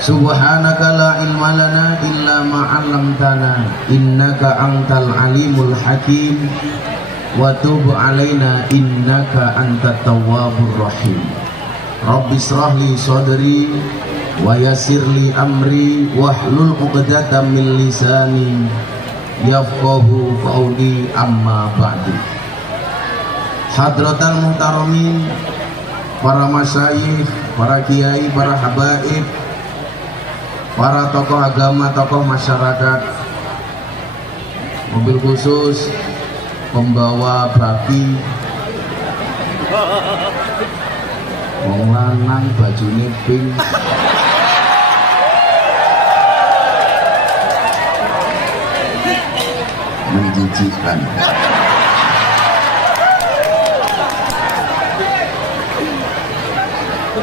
Subhanaka la ilma lana illa ma 'allamtana innaka antal alimul hakim wa tub alaina innaka antat tawwabur rahim. Rabbi shrah li sadri wa yassir li amri wahlul 'uqdatam min lisani yafqahu qawli amma ba'du. Hadratal muhtaramin, para masyayikh, para kiai, para habaib, para tokoh agama, tokoh masyarakat, mobil khusus pembawa baki, wong lanang bajune pink, menjijikan.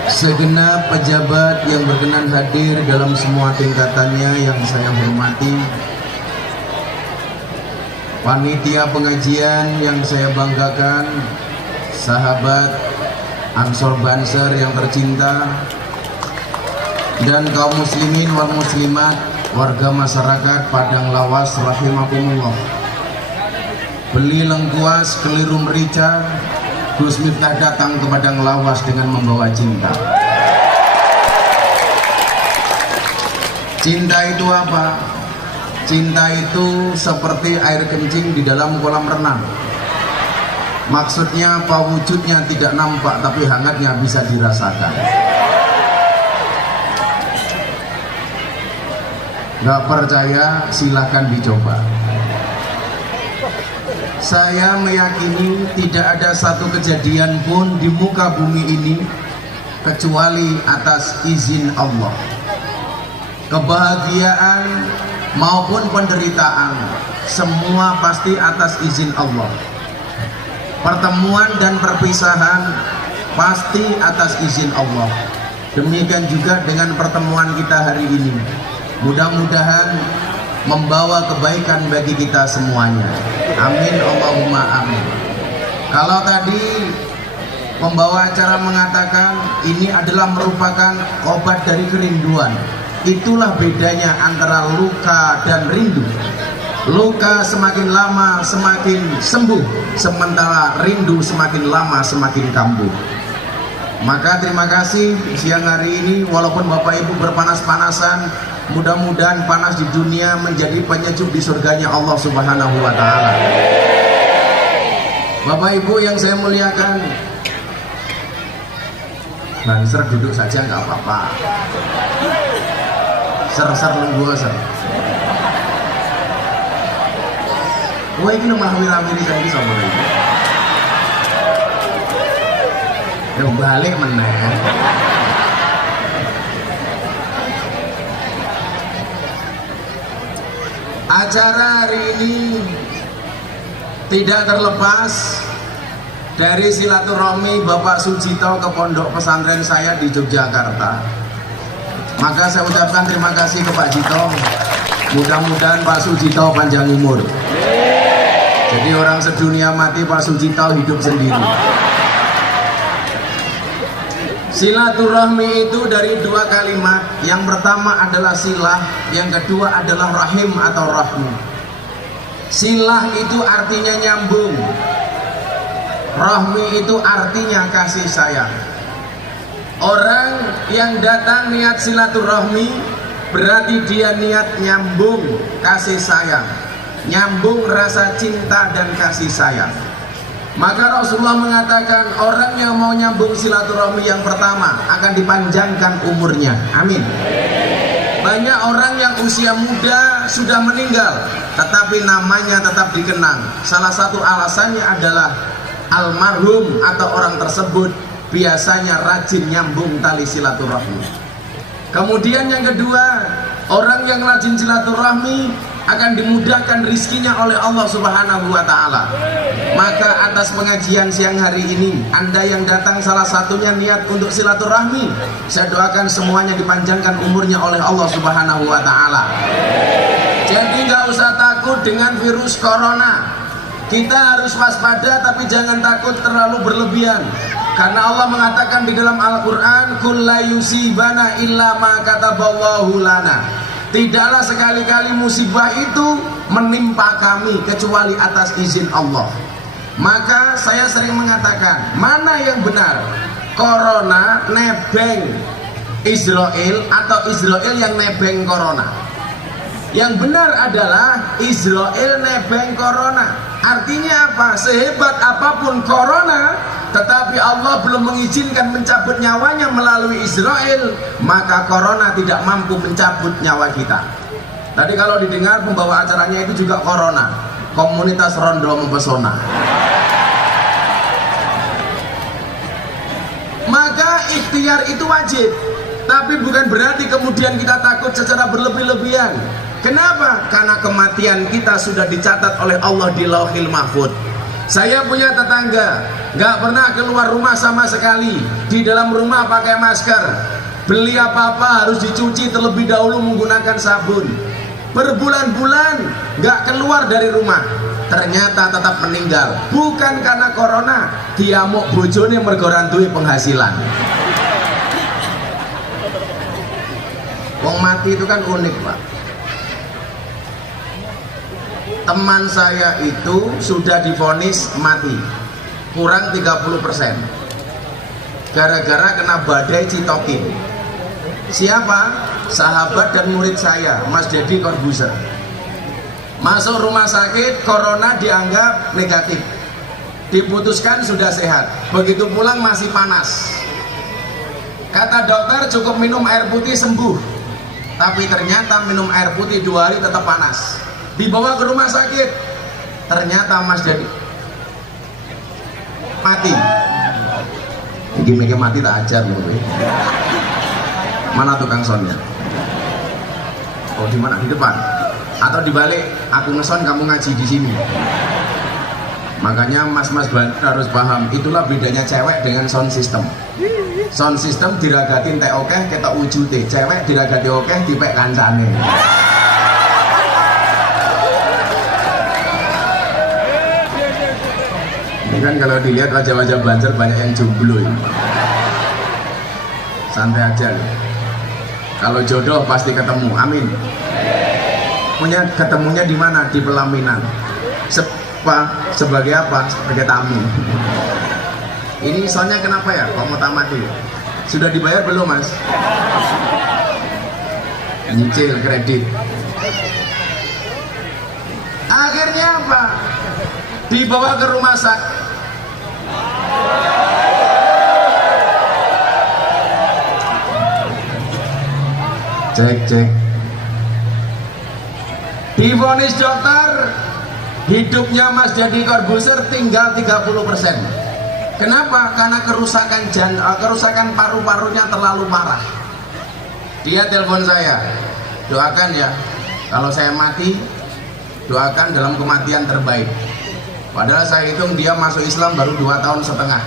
Segenap pejabat yang berkenan hadir dalam semua tingkatannya yang saya hormati, panitia pengajian yang saya banggakan, sahabat Ansor Banser yang tercinta, dan kaum muslimin wal muslimat, warga masyarakat Padang Lawas rahimakumullah. Beli lengkuas keliru merica, Gus Miftah datang ke Padang Lawas dengan membawa cinta. Cinta itu apa? Cinta itu seperti air kencing di dalam kolam renang. Maksudnya apa? Wujudnya tidak nampak tapi hangatnya bisa dirasakan. Gak percaya silahkan dicoba. Saya meyakini tidak ada satu kejadian pun di muka bumi ini kecuali atas izin Allah. Kebahagiaan maupun penderitaan semua pasti atas izin Allah. Pertemuan dan perpisahan pasti atas izin Allah. Demikian juga dengan pertemuan kita hari ini. Mudah-mudahan membawa kebaikan bagi kita semuanya. Amin Allahumma amin. Kalau tadi pembawa acara mengatakan ini adalah merupakan obat dari kerinduan, itulah bedanya antara luka dan rindu. Luka semakin lama semakin sembuh, sementara rindu semakin lama semakin kambuh. Maka terima kasih siang hari ini, walaupun Bapak Ibu berpanas-panasan, mudah-mudahan panas di dunia menjadi penyejuk di surganya Allah Subhanahu wa Ta'ala. Bapak Ibu yang saya muliakan, Banser duduk saja nggak apa-apa. Ser-ser lungguh ser. Wah ini nomah wira-wiri saya ini sama ini. Udah balik meneh. Acara hari ini tidak terlepas dari silaturahmi Bapak Sujito ke pondok pesantren saya di Yogyakarta. Maka saya ucapkan terima kasih ke Pak Jito. Mudah-mudahan Pak Sujito panjang umur. Jadi orang sedunia mati, Pak Sujito hidup sendiri. Silaturahmi itu dari dua kalimat. Yang pertama adalah silah, yang kedua adalah rahim atau rahmi. Silah itu artinya nyambung, rahmi itu artinya kasih sayang. Orang yang datang niat silaturahmi berarti dia niat nyambung kasih sayang, nyambung rasa cinta dan kasih sayang. Maka Rasulullah mengatakan orang yang mau nyambung silaturahmi yang pertama akan dipanjangkan umurnya. Amin. Banyak orang yang usia muda sudah meninggal tetapi namanya tetap dikenang. Salah satu alasannya adalah almarhum atau orang tersebut biasanya rajin nyambung tali silaturahmi. Kemudian yang kedua, orang yang rajin silaturahmi akan dimudahkan rizkinya oleh Allah Subhanahu wa Ta'ala. Maka atas pengajian siang hari ini, Anda yang datang salah satunya niat untuk silaturahmi, saya doakan semuanya dipanjangkan umurnya oleh Allah Subhanahu wa Ta'ala. Jadi nggak usah takut dengan virus corona. Kita harus waspada tapi jangan takut terlalu berlebihan. Karena Allah mengatakan di dalam Al-Quran, "Qul la yusibana illa ma kataballahu lana." Tidaklah sekali-kali musibah itu menimpa kami kecuali atas izin Allah. Maka saya sering mengatakan, mana yang benar? Corona nebeng Israel atau Israel yang nebeng corona? Yang benar adalah Israel nebeng corona. Artinya apa? Sehebat apapun corona, tetapi Allah belum mengizinkan mencabut nyawanya melalui Israel, maka corona tidak mampu mencabut nyawa kita. Tadi kalau didengar pembawa acaranya itu juga corona, komunitas Rondo Mempesona. Maka ikhtiar itu wajib, tapi bukan berarti kemudian kita takut secara berlebih-lebihan. Kenapa? Karena kematian kita sudah dicatat oleh Allah di Lauhil Mahfuz. Saya punya tetangga nggak pernah keluar rumah sama sekali, di dalam rumah pakai masker, beli apa-apa harus dicuci terlebih dahulu menggunakan sabun, berbulan-bulan nggak keluar dari rumah, ternyata tetap meninggal. Bukan karena corona, diamuk bojone mergo randuwe penghasilan. Wong mati itu kan unik, Pak. Teman saya itu sudah divonis mati, kurang 30%, gara-gara kena badai Citokin. Siapa? Sahabat dan murid saya, Mas Deddy Corbuzier. Masuk rumah sakit, corona dianggap negatif, diputuskan sudah sehat, begitu pulang masih panas. Kata dokter cukup minum air putih sembuh, tapi ternyata minum air putih 2 hari tetap panas. Dibawa ke rumah sakit, ternyata Mas Deddy mati. Gini mati tak ajar loh. Mana tukang sonnya? Oh, di mana? Di depan atau dibalik? Aku ngeson, kamu ngaji di sini. Makanya mas-mas harus paham, itulah bedanya cewek dengan sound system. Sound system diragatin teh oke, kita wujute. Cewek diragati oke, dipek kancane. Ini kan kalau dilihat wajah-wajah Banjar banyak yang jomblo ini. Santai aja loh. Kalau jodoh pasti ketemu, amin. Punya ketemunya di mana? Di pelaminan. Sebagai apa? Sebagai tamu. Ini soalnya kenapa ya? Kok mau tamat dulu? Sudah dibayar belum, Mas? Nyicil kredit. Akhirnya apa? Dibawa ke rumah sakit. Cek. Divonis dokter, hidupnya Mas Deddy Corbuzier tinggal 30%. Kenapa? Karena kerusakan paru-parunya terlalu parah. Dia telepon saya, doakan ya, kalau saya mati, doakan dalam kematian terbaik. Padahal saya hitung dia masuk Islam baru 2 tahun setengah.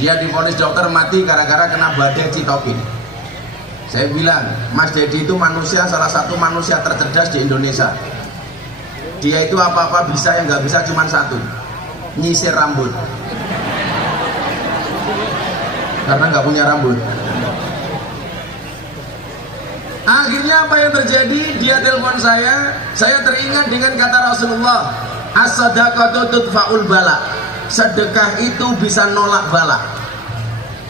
Dia divonis dokter mati gara-gara kena badai Citokin. Saya bilang, Mas Deddy itu manusia, salah satu manusia tercerdas di Indonesia. Dia itu apa-apa bisa, yang nggak bisa cuma satu, nyisir rambut. Karena nggak punya rambut. Akhirnya apa yang terjadi? Dia telepon saya teringat dengan kata Rasulullah, as-sadaqatu tudfa'ul bala. Sedekah itu bisa nolak bala.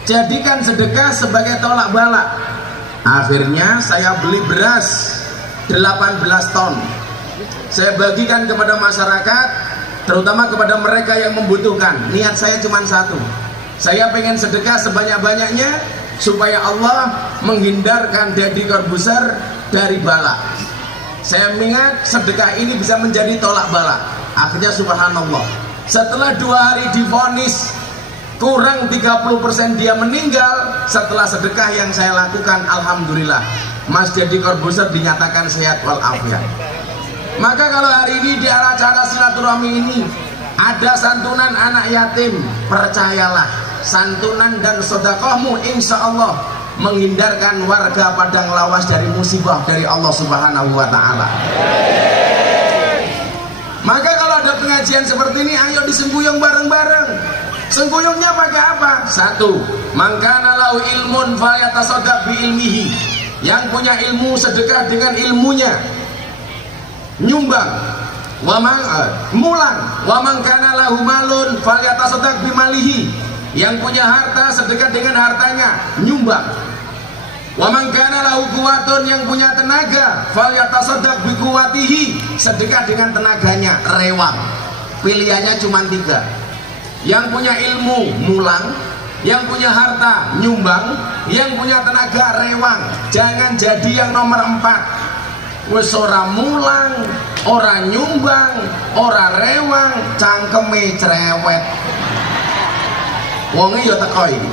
Jadikan sedekah sebagai tolak bala. Akhirnya saya beli beras 18 ton. Saya bagikan kepada masyarakat, terutama kepada mereka yang membutuhkan. Niat saya cuma satu, saya pengen sedekah sebanyak-banyaknya supaya Allah menghindarkan Deddy Corbuzier dari bala. Saya mengingat sedekah ini bisa menjadi tolak bala. Akhirnya subhanallah, setelah 2 hari divonis, kurang 30% dia meninggal. Setelah sedekah yang saya lakukan, alhamdulillah, Mas Deddy Corbuzier dinyatakan sehat walafiat. Maka kalau hari ini di acara silaturahmi ini ada santunan anak yatim, percayalah, santunan dan sedekahmu insya Allah menghindarkan warga Padang Lawas dari musibah dari Allah Subhanahu wa Ta'ala. Maka kalau ada pengajian seperti ini, ayo disembuyung bareng-bareng. Sengkuyungnya pakai apa? Satu, mangkana lau ilmun falyatasaddaq bi ilmihi. Yang punya ilmu sedekah dengan ilmunya. Nyumbang. Mulang. Wa mangkana lahu malun falyatasaddaq bi malihi. Yang punya harta sedekah dengan hartanya, nyumbang. Wa mangkana lahu quwwatun, yang punya tenaga, falyatasaddaq bi quwwatihi. Sedekah dengan tenaganya, rewang. Pilihannya cuma 3. Yang punya ilmu mulang, yang punya harta nyumbang, yang punya tenaga rewang. Jangan jadi yang nomor 4. Wes ora mulang, ora nyumbang, ora rewang, cangkeme cerewet. Wonge ya teko iki.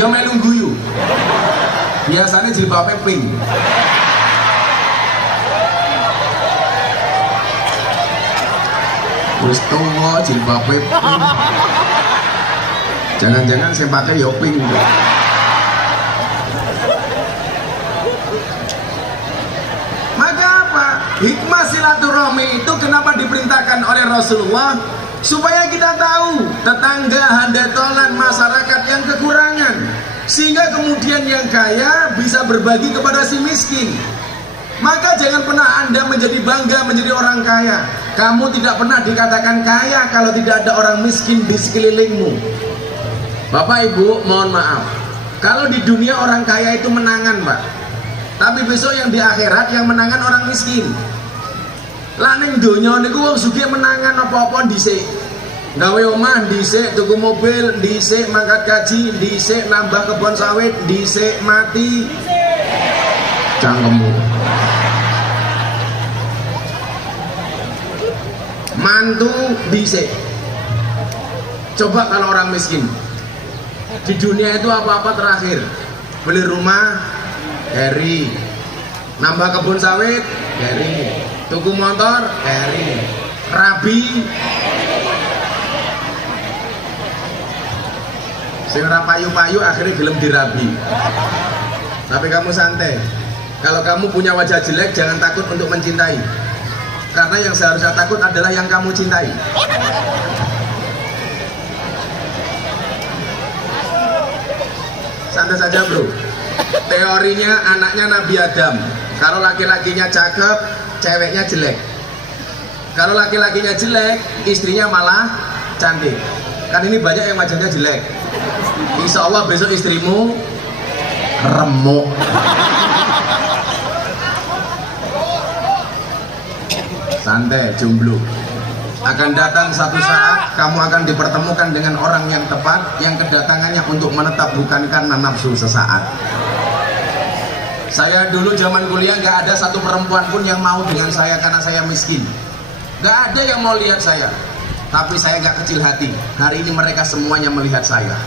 Ya melu guyu. Biasanya jilbabe pink. Wis tuwa jilbabe pink. Jangan-jangan sing pakai ya pink. Maka apa? Hikmah silaturahmi itu kenapa diperintahkan oleh Rasulullah? Supaya kita tahu tetangga, handetolan, masyarakat yang kekurangan, sehingga kemudian yang kaya bisa berbagi kepada si miskin. Maka jangan pernah Anda menjadi bangga menjadi orang kaya. Kamu tidak pernah dikatakan kaya kalau tidak ada orang miskin di sekelilingmu. Bapak Ibu, mohon maaf, kalau di dunia orang kaya itu menangan, Pak. Tapi besok yang di akhirat yang menangan orang miskin. Laning donya niku wong sugih menangan apa-apa dhisik. Gawe omah dhisik, tuku mobil dhisik, mangkat gaji dhisik, nambah kebon sawit dhisik, mati. Cangkemmu. Mantu dhisik. Coba kalau orang miskin. Di dunia itu apa-apa terakhir. Beli rumah, carry. Nambah kebun sawit, carry. Tuku motor, carry. Rabi, sing ora payu-payu akhirnya gelem dirabi. Tapi kamu santai. Kalau kamu punya wajah jelek, jangan takut untuk mencintai. Karena yang seharusnya takut adalah yang kamu cintai. Santai saja, bro. Teorinya anaknya Nabi Adam. Kalau laki-lakinya cakep, ceweknya jelek. Kalau laki-lakinya jelek, istrinya malah cantik. Kan ini banyak yang wajahnya jelek. Insya Allah besok istrimu remuk. Santai, jomblo. Akan datang satu saat kamu akan dipertemukan dengan orang yang tepat, yang kedatangannya untuk menetap bukan karena nafsu sesaat. Saya dulu zaman kuliah gak ada satu perempuan pun yang mau dengan saya karena saya miskin. Gak ada yang mau lihat saya. Tapi saya gak kecil hati. Hari ini mereka semuanya melihat saya.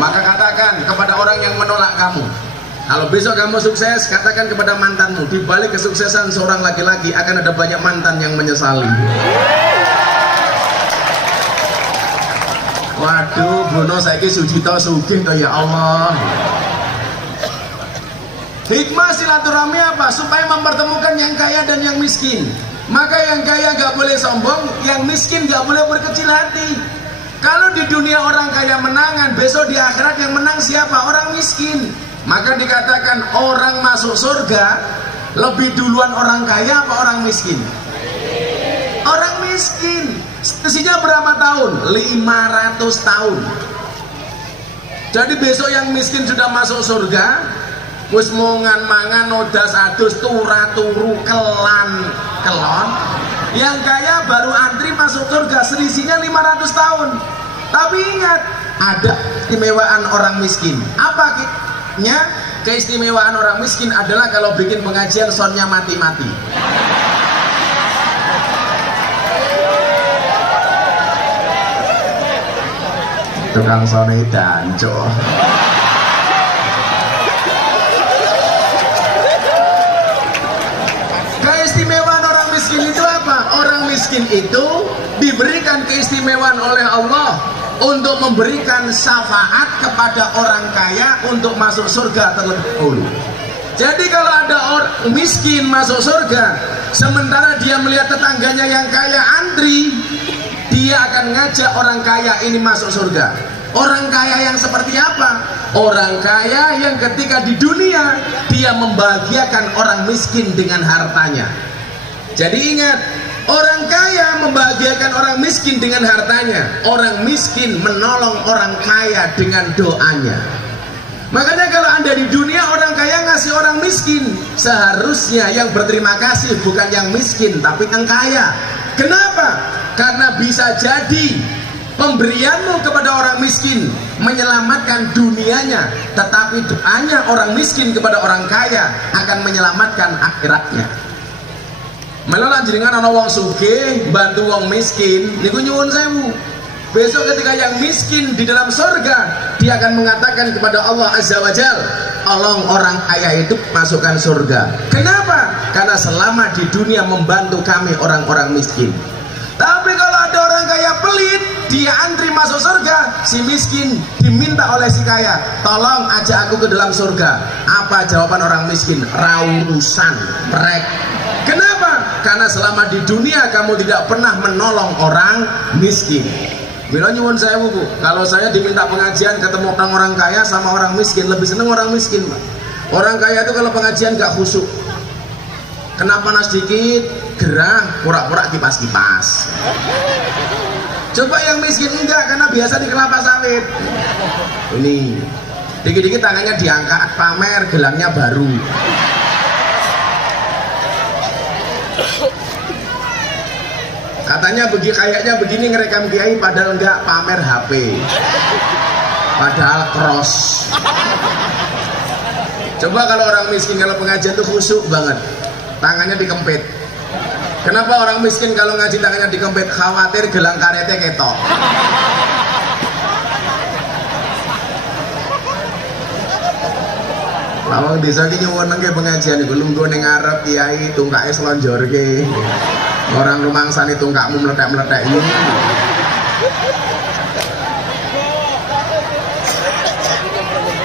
Maka katakan kepada orang yang menolak kamu, kalau besok kamu sukses, katakan kepada mantanmu, di balik kesuksesan seorang laki-laki akan ada banyak mantan yang menyesali. Waduh, Bono saiki Sujito sugih toh ya Allah. Hikmah silaturahmi apa? Supaya mempertemukan yang kaya dan yang miskin. Maka yang kaya gak boleh sombong, yang miskin gak boleh berkecil hati. Kalau di dunia orang kaya menangan, besok di akhirat yang menang siapa? Orang miskin. Maka dikatakan orang masuk surga lebih duluan orang kaya apa orang miskin? Orang miskin. Selisihnya berapa tahun? 500 tahun. Jadi besok yang miskin sudah masuk surga, wis mongan mangan odas adus turu kelan kelon. Yang kaya baru antri masuk surga, selisihnya 500 tahun. Tapi ingat, ada keistimewaan orang miskin. Apa keistimewaan orang miskin adalah kalau bikin pengajian soundnya mati-mati. Tukang sone danco. Keistimewaan orang miskin itu apa? Orang miskin itu diberikan keistimewaan oleh Allah untuk memberikan syafaat kepada orang kaya untuk masuk surga terlebih dahulu. Jadi kalau ada orang miskin masuk surga, sementara dia melihat tetangganya yang kaya antri, dia akan ngajak orang kaya ini masuk surga. Orang kaya yang seperti apa? Orang kaya yang ketika di dunia dia membahagiakan orang miskin dengan hartanya. Jadi ingat, orang kaya membahagiakan orang miskin dengan hartanya. Orang miskin menolong orang kaya dengan doanya. Makanya kalau Anda di dunia orang kaya ngasih orang miskin, seharusnya yang berterima kasih bukan yang miskin tapi yang kaya. Kenapa? Karena bisa jadi pemberianmu kepada orang miskin menyelamatkan dunianya, tetapi doanya orang miskin kepada orang kaya akan menyelamatkan akhiratnya. Malah jenengan ana wong sugih bantu wong miskin niku nyuwun sewu. Besok ketika yang miskin di dalam surga, dia akan mengatakan kepada Allah Azza wa Jal, tolong orang kaya itu masukkan surga. Kenapa? Karena selama di dunia membantu kami orang-orang miskin. Tapi kalau ada orang kaya pelit, dia antri masuk surga, si miskin diminta oleh si kaya, tolong ajak aku ke dalam surga. Apa jawaban orang miskin? Raurusan, merek. Kenapa? Karena selama di dunia kamu tidak pernah menolong orang miskin. Bila nyuwun saya Bu, kalau saya diminta pengajian ketemu orang kaya sama orang miskin, lebih seneng orang miskin Pak. Orang kaya itu kalau pengajian gak khusyuk, kena panas dikit gerah, pura-pura kipas-kipas. Coba yang miskin enggak, karena biasa di kelapa sawit. Ini dikit-dikit tangannya diangkat, pamer gelangnya baru. Katanya kayaknya begini ngerekam kiai, padahal enggak, pamer HP, padahal cross. Coba kalau orang miskin kalau pengajian tuh khusyuk banget, tangannya dikempit. Kenapa orang miskin kalau ngaji tangannya dikempit? Khawatir gelang karetnya ketok. Lawang desa ki nyuwun nang pengajian iku lungguh ning ngarep kiai tungkake slonjorke. Orang rumangsane tungkakmu meletek-meletek ini.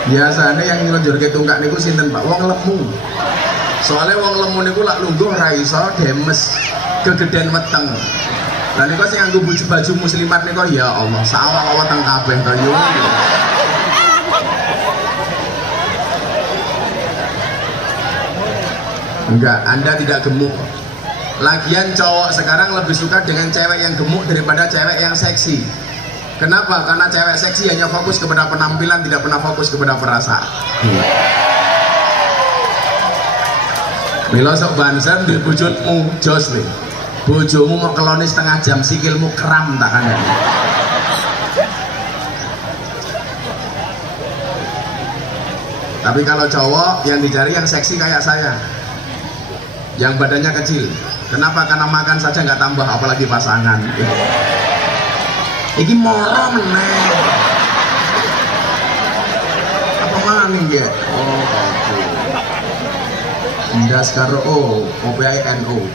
Biasanya yang nyelonjorke tungkak niku sinten Pak? Wong lemu. Soalnya wong lemu niku lak lungguh ra iso demes, kegeden weteng. Lah niku sing nganggo baju muslimat niku ya Allah, sawah-awah teng kabeh to yo. Enggak, Anda tidak gemuk. Lagian cowok sekarang lebih suka dengan cewek yang gemuk daripada cewek yang seksi. Kenapa? Karena cewek seksi hanya fokus kepada penampilan, tidak pernah fokus kepada perasaan. Mila sok banser di bujutmu jos nih. Bojomu mau keloni setengah jam, sikilmu kram tak kan? Tapi kalau cowok yang dicari yang seksi kayak saya, yang badannya kecil. Kenapa? Karena makan saja nggak tambah, apalagi pasangan. Iki moro meneh. Apa maning ya? Oh, Ndas karo kopi NU.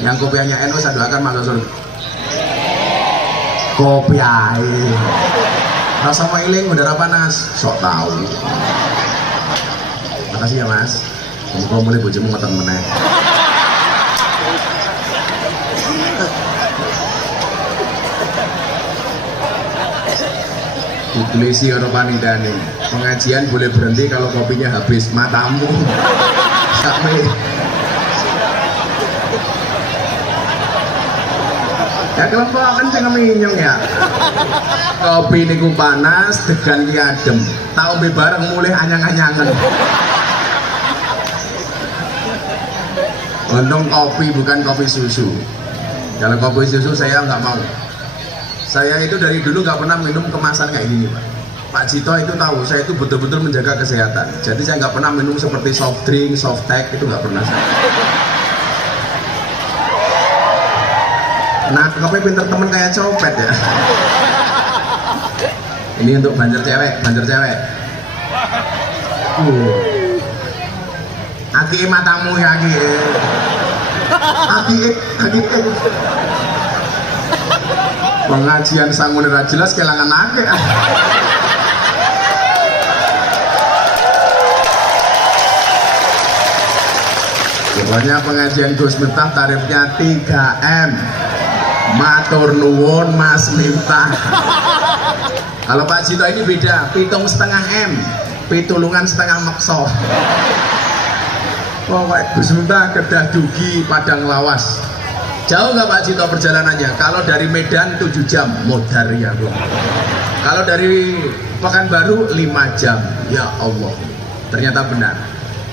Yang kopiannya NU saya doakan masuk surga. Kopi air. Rasa mailing udara panas, sok tahu. Makasih ya Mas. Kamu mulai bojomu ngeten meneh. Iglesi ono panidane. Pengajian boleh berhenti kalau kopinya habis, matamu. Sampai. Ya kelompok kenceng minyong ya. Kopi niku panas, degan ki adem. Tak ombe bareng mulai anyang-anyangen. Untung kopi bukan kopi susu. Kalau kopi susu saya nggak mau. Saya itu dari dulu nggak pernah minum kemasan kayak gini Pak. Pak Cito itu tahu, saya itu betul-betul menjaga kesehatan. Jadi saya nggak pernah minum seperti soft drink, soft tech, itu nggak pernah saya. Nah, kopi pinter temen kayak copet ya. Ini untuk banjar cewek, banjar cewek. Aki matamu ya aki. Aki. Pengajian sangun ra jelas kelangan akeh. Pokoknya pengajian Gus Miftah tarifnya 3M. Matur nuwun Mas Miftah. Kalau Pak Jito ini beda, 7,5 M, pitulungan setengah mekso. Pokoknya Gus Miftah kedah dugi Padang Lawas. Jauh nggak Pak Jito perjalanannya? Kalau dari Medan 7 jam, modar ya Bu. Kalau dari Pekanbaru 5 jam, ya Allah. Ternyata benar.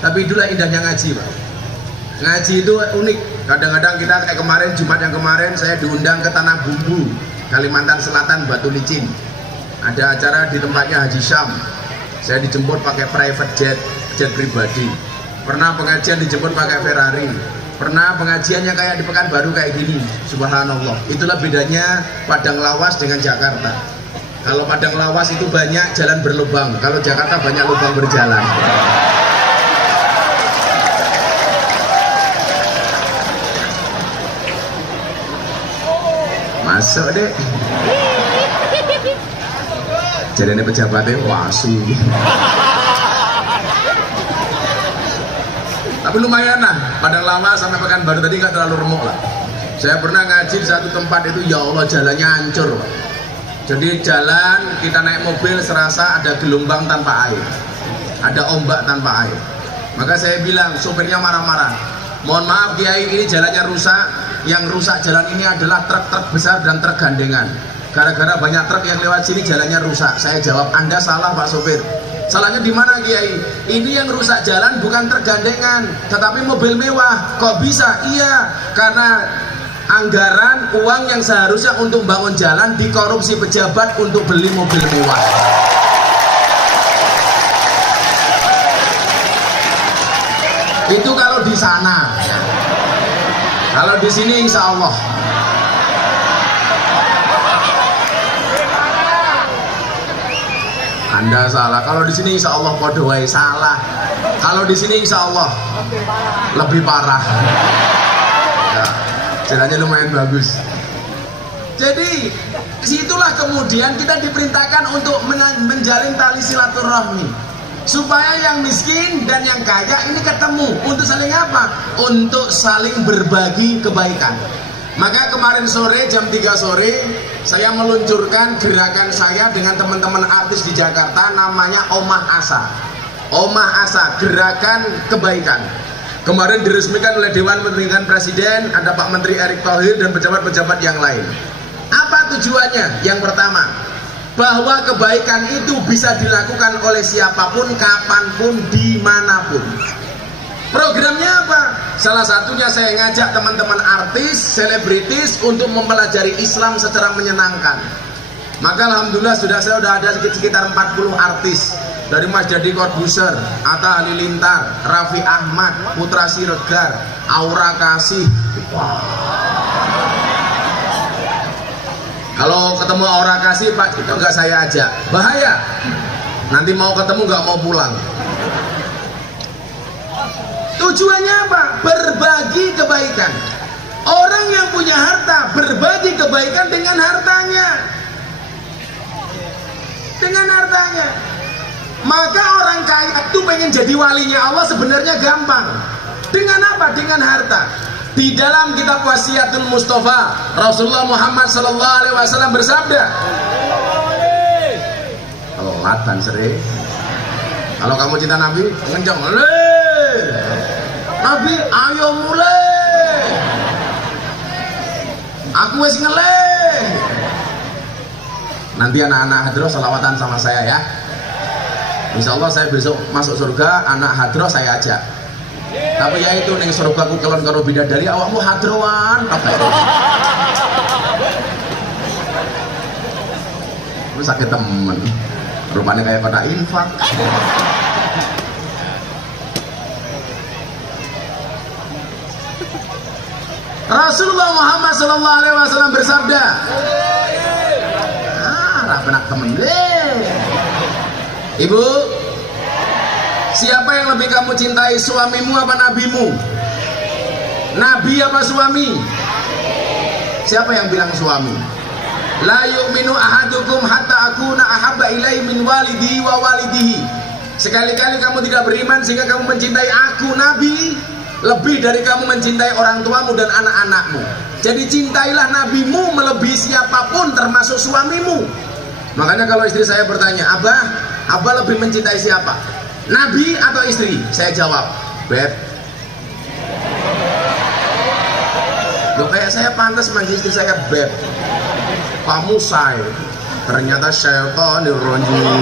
Tapi itulah indahnya ngaji Pak. Ngaji itu unik. Kadang-kadang kita kayak kemarin, Jumat yang kemarin saya diundang ke Tanah Bumbu, Kalimantan Selatan, Batu Licin. Ada acara di tempatnya Haji Syam. Saya dijemput pakai private jet pribadi. Pernah pengajian dijemput pakai Ferrari. Pernah pengajiannya kayak di Pekanbaru kayak gini. Subhanallah. Itulah bedanya Padang Lawas dengan Jakarta. Kalau Padang Lawas itu banyak jalan berlubang. Kalau Jakarta banyak lubang berjalan. Masuk deh. Jadinya pejabatnya wasu. Tapi lumayan lah, Padang Lawas sampai Pekanbaru tadi nggak terlalu remuk lah. Saya pernah ngaji di satu tempat itu, ya Allah jalannya hancur. Jadi jalan kita naik mobil serasa ada gelombang tanpa air, ada ombak tanpa air. Maka saya bilang, sopirnya marah-marah. Mohon maaf Kiai, ini jalannya rusak. Yang rusak jalan ini adalah truk-truk besar dan truk gandengan. Gara-gara banyak truk yang lewat sini jalannya rusak. Saya jawab, Anda salah Pak sopir. Salahnya di mana Kiai? Ini yang rusak jalan bukan truk gandengan, tetapi mobil mewah. Kok bisa? Iya, karena anggaran uang yang seharusnya untuk bangun jalan dikorupsi pejabat untuk beli mobil mewah. Itu kalau di sana. Kalau di sini insya Allah. Anda salah. Kalau di sini insya Allah kodowai salah. Kalau di sini insya Allah lebih parah. Ya, jalannya lumayan bagus. Jadi disitulah kemudian kita diperintahkan untuk menjalin tali silaturahmi supaya yang miskin dan yang kaya ini ketemu. Untuk saling apa? Untuk saling berbagi kebaikan. Maka kemarin sore jam 3 sore saya meluncurkan gerakan saya dengan teman-teman artis di Jakarta, namanya Omah Asa. Omah Asa, gerakan kebaikan. Kemarin diresmikan oleh Dewan Pemilihan Presiden, ada Pak Menteri Erick Thohir dan pejabat-pejabat yang lain. Apa tujuannya? Yang pertama, bahwa kebaikan itu bisa dilakukan oleh siapapun, kapanpun, dimanapun. Programnya apa? Salah satunya saya ngajak teman-teman artis, selebritis untuk mempelajari Islam secara menyenangkan. Maka alhamdulillah saya sudah ada sekitar 40 artis. Dari Mas Jadi Corbuzier, Atta Halilintar, Raffi Ahmad, Putra Siregar, Aura Kasih. Wow. Kalau ketemu Aura Kasih Pak, itu enggak saya ajak. Bahaya. Nanti mau ketemu enggak mau pulang. Tujuannya apa? Berbagi kebaikan. Orang yang punya harta berbagi kebaikan dengan hartanya. Dengan hartanya. Maka orang kaya itu pengen jadi walinya Allah sebenarnya gampang. Dengan apa? Dengan harta. Di dalam kitab Wasiatul Mustafa, Rasulullah Muhammad SAW bersabda, kelatan sering. Kalau kamu cinta Nabi, kencang. Nabi, ayo mulai. Aku wes ngeleh. Nanti anak-anak hadroh selawatan sama saya ya. Insya Allah saya besok masuk surga, anak hadroh saya ajak. Tapi ya itu neng surga ku kelon karo bidadari, awakmu hadroan. Lu sakit temen. Rupanya kayak pada infak. Rasulullah Muhammad SAW bersabda, rapenak temen Ibu, siapa yang lebih kamu cintai, suamimu apa nabimu? Nabi apa suami? Siapa yang bilang suami? La yu'minu ahadukum hatta akuna ahabba ilaihi min walidihi wa walidihi. Sekali-kali kamu tidak beriman sehingga kamu mencintai aku Nabi lebih dari kamu mencintai orang tuamu dan anak-anakmu. Jadi cintailah nabimu melebihi siapapun termasuk suamimu. Makanya kalau istri saya bertanya, Abah lebih mencintai siapa? Nabi atau istri? Saya jawab, Beb. Loh, kayak saya pantas manggil istri saya Beb. Kamu say. Ternyata syaitanir rajim.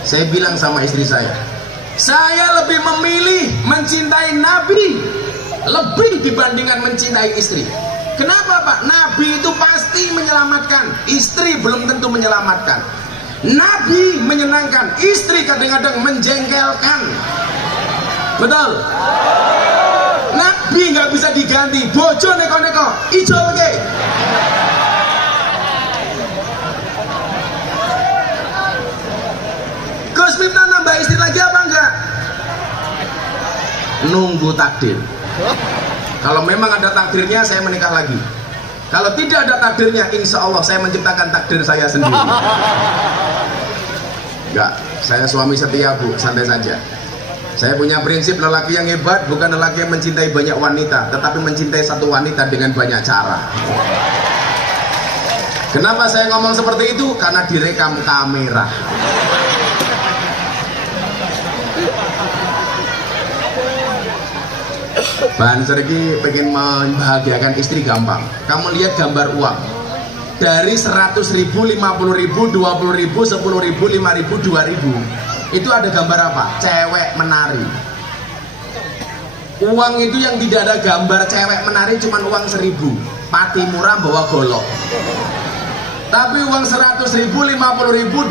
Saya bilang sama istri saya lebih memilih mencintai Nabi lebih dibandingkan mencintai istri. Kenapa Pak? Nabi itu pasti menyelamatkan, istri belum tentu menyelamatkan. Nabi menyenangkan, istri kadang-kadang menjengkelkan. Betul? Nabi nggak bisa diganti, bojo neko-neko ijo lagi. Gus Miftah nambah istri lagi apa enggak? Nunggu takdir. Kalau memang ada takdirnya, saya menikah lagi. Kalau tidak ada takdirnya, insya Allah saya menciptakan takdir saya sendiri. Enggak, saya suami setia Bu, santai saja. Saya punya prinsip, lelaki yang hebat bukan lelaki yang mencintai banyak wanita, tetapi mencintai satu wanita dengan banyak cara. Kenapa saya ngomong seperti itu? Karena direkam kamera. Bahan sergi pengen membahagiakan istri gampang. Kamu lihat gambar uang dari 100.000, 50.000, 20.000, 10.000, 5.000, 2.000. Itu ada gambar apa? Cewek menari. Uang itu yang tidak ada gambar cewek menari cuma uang 1.000. Pati murah bawa golok. Tapi uang 100.000, 50.000, 20.000,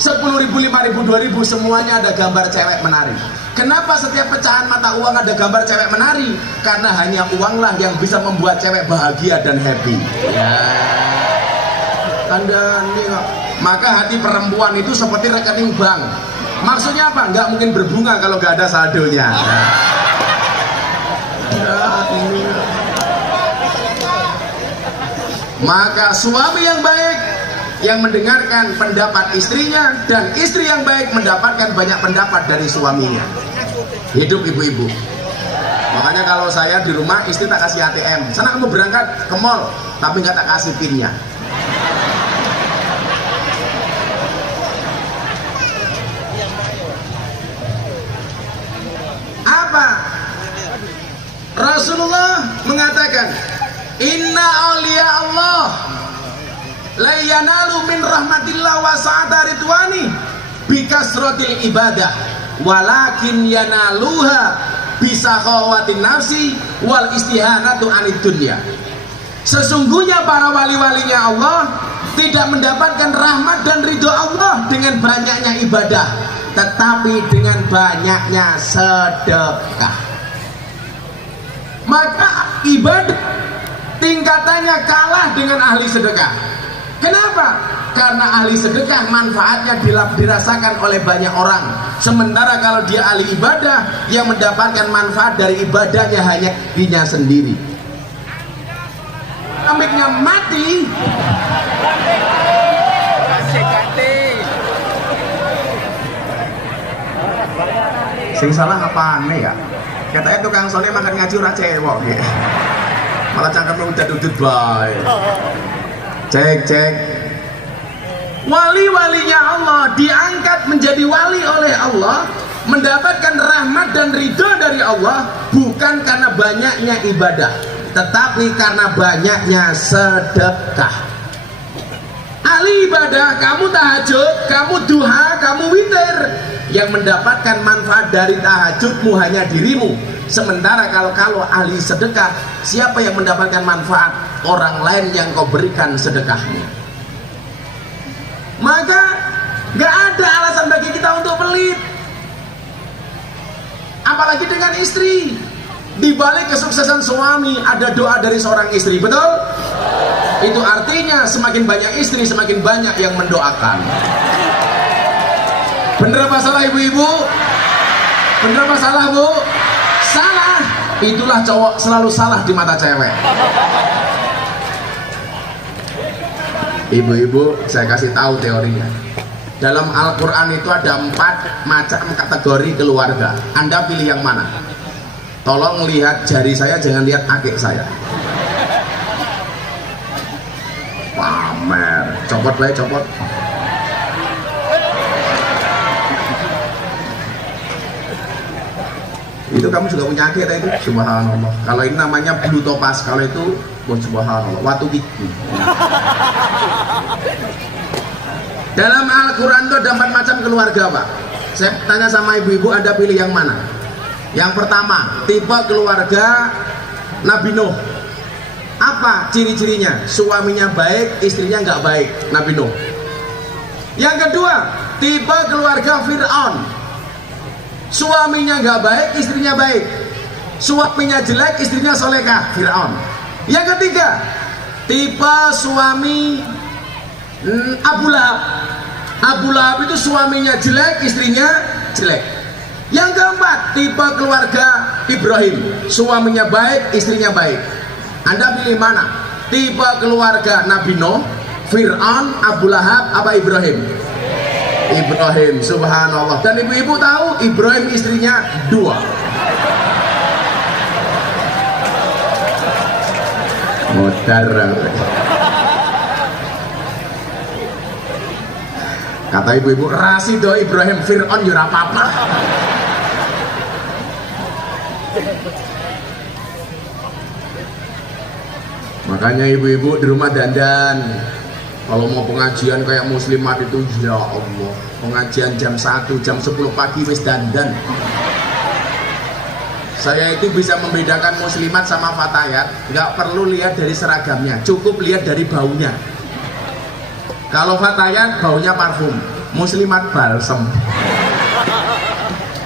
10.000, 5.000, 2.000 semuanya ada gambar cewek menari. Kenapa setiap pecahan mata uang ada gambar cewek menari? Karena hanya uanglah yang bisa membuat cewek bahagia dan happy. Ya. Anda nih, maka hati perempuan itu seperti rekening bank. Maksudnya apa? Nggak mungkin berbunga kalau nggak ada saldonya. Maka suami yang baik yang mendengarkan pendapat istrinya, dan istri yang baik mendapatkan banyak pendapat dari suaminya. Hidup ibu-ibu. Makanya kalau saya di rumah, istri tak kasih ATM. Sana kamu berangkat ke mall, tapi nggak tak kasih pinnya. Apa? Rasulullah mengatakan, Inna awliya Allah la yanalu min rahmatillah wa sa'ata ridwani bikasratil ibadah walakin yanaluha bisakhawatin nafsi wal istihanatu anid dunya. Sesungguhnya para wali-walinya Allah tidak mendapatkan rahmat dan ridho Allah dengan banyaknya ibadah, tetapi dengan banyaknya sedekah. Maka ibadah tingkatannya kalah dengan ahli sedekah. Kenapa? Karena ahli sedekah manfaatnya dirasakan oleh banyak orang. Sementara kalau dia ahli ibadah, yang mendapatkan manfaat dari ibadahnya hanya dirinya sendiri. Amiknya mati. Sing salah apa aneh ya? Katanya tukang sone makan ngaji ora cewek ya. Malah cangkemnya udah dudut baik. Cek. Wali-walinya Allah diangkat menjadi wali oleh Allah, mendapatkan rahmat dan ridho dari Allah bukan karena banyaknya ibadah, tetapi karena banyaknya sedekah. Ahli ibadah, kamu tahajud, kamu duha, kamu witir, yang mendapatkan manfaat dari tahajudmu hanya dirimu. Sementara kalau ahli sedekah, siapa yang mendapatkan manfaat? Orang lain yang kau berikan sedekahnya. Maka gak ada alasan bagi kita untuk pelit, apalagi dengan istri. Di balik kesuksesan suami ada doa dari seorang istri, betul? Itu artinya semakin banyak istri, semakin banyak yang mendoakan. Bener apa salah ibu-ibu? Bener apa salah bu? Salah. Itulah cowok selalu salah di mata cewek. Ibu-ibu, saya kasih tahu teorinya. Dalam Al-Quran itu ada 4 macam kategori keluarga. Anda pilih yang mana? Tolong lihat jari saya, jangan lihat akik saya. Pamer, copot baik, copot. Itu kamu juga punya akik itu, subhanallah. Kalau ini namanya bulu topas, kalau itu subhanallah, watu gigi. Dalam Al-Quran itu ada 4 macam keluarga, Pak. Saya tanya sama ibu-ibu, Anda pilih yang mana? Yang pertama, tipe keluarga Nabi Nuh. Apa ciri-cirinya? Suaminya baik, istrinya nggak baik, Nabi Nuh. Yang kedua, tipe keluarga Fir'aun. Suaminya nggak baik, istrinya baik. Suaminya jelek, istrinya solehah, Fir'aun. Yang ketiga, tipe suami Abu Lahab. Abu Lahab itu suaminya jelek, istrinya jelek. Yang keempat, tipe keluarga Ibrahim. Suaminya baik, istrinya baik. Anda pilih mana? Tipe keluarga Nabi Nuh, Fir'aun, Abu Lahab, apa Ibrahim? Ibrahim, subhanallah. Dan ibu-ibu tahu Ibrahim istrinya 2. Modar. Kata ibu-ibu, rasido Ibrahim Fir'aun yura apa-apa. Makanya ibu-ibu di rumah dandan. Kalau mau pengajian kayak muslimat itu, ya Allah, pengajian jam 1, jam 10 pagi wis dandan. Saya itu bisa membedakan muslimat sama fatayat, nggak perlu lihat dari seragamnya, cukup lihat dari baunya. Kalau fatayat baunya parfum, muslimat balsem.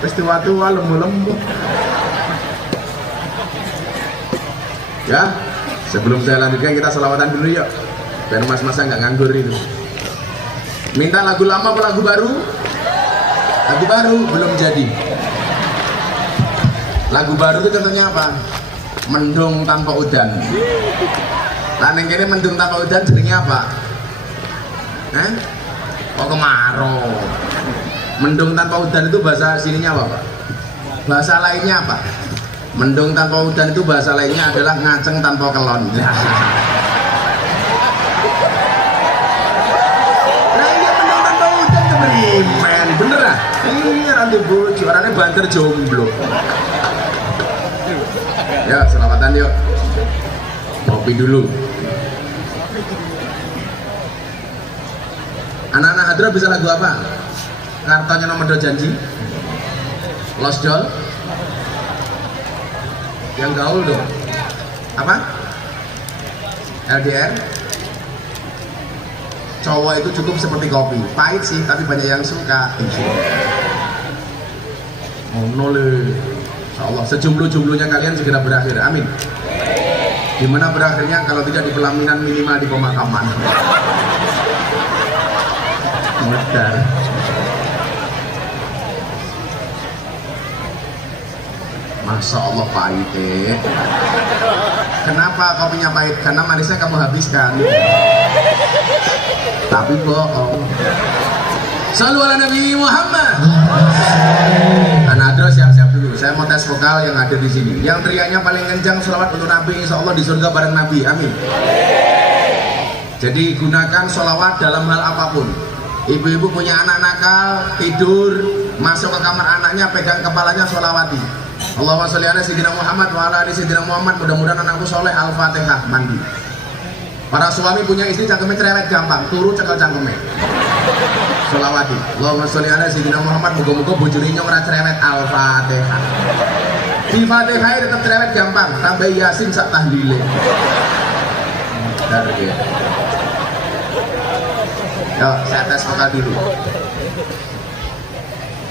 Wis tua-tua lembu-lembu. Ya, sebelum saya lanjutkan kita selawatan dulu yuk, biar mas-masnya nggak nganggur itu. Minta lagu lama apa lagu baru? Lagu baru belum jadi. Lagu baru itu contohnya apa? Mendung tanpa udan. Nah, yang ini mendung tanpa udan jadinya apa? Kok kemarau? Mendung tanpa udan itu bahasa sininya apa, Pak? Bahasa lainnya apa? Mendung tanpa udan itu bahasa lainnya adalah ngaceng tanpa kelon. Nah iya, mendung tanpa udan itu berimen, bener lah. Iya, nanti bojo, orangnya banter jomblo. Ya, selawatan yuk. Kopi dulu. Anak-anak Hadra bisa lagu apa? Kartonya nomor 2 janji. Lost Doll. Yang gaul dong. Apa? LDR. Cowok itu cukup seperti kopi, pahit sih tapi banyak yang suka. Oh nole. Insyaallah sejumlah-jumlahnya kalian segera berakhir. Amin. Gimana berakhirnya kalau tidak di pelaminan, minimal di pemakaman. Modar. Masya Allah pahit. Kenapa kopinya pahit? Karena manisnya kamu habiskan. Tapi bohong. Shallu ala Nabi Muhammad. Anak Adro siap-siap dulu. Saya mau tes vokal yang ada di sini. Yang teriaknya paling kencang sholawat untuk Nabi, insya Allah di surga bareng Nabi. Amin. Jadi gunakan sholawat dalam hal apapun. Ibu-ibu punya anak nakal, tidur, masuk ke kamar anaknya, pegang kepalanya, sholawati. Allahumma sholli ala sayyidina Muhammad wa ala ali sayyidina Muhammad. Mudah-mudahan anakku soleh. Al-Fatihah, mandi. Para suami punya istri cangkemnya cerewet gampang, turu cekel cangkemnya. Sholawati. Allahumma sholli ala sayyidina Muhammad. Moga-moga bojone nyong ora cerewet. Al-Fatihah. Di Fatihah tetap cerewet gampang, tambah Yasin sak tahlile. Dar ya. Yo, saya tes vokal dulu.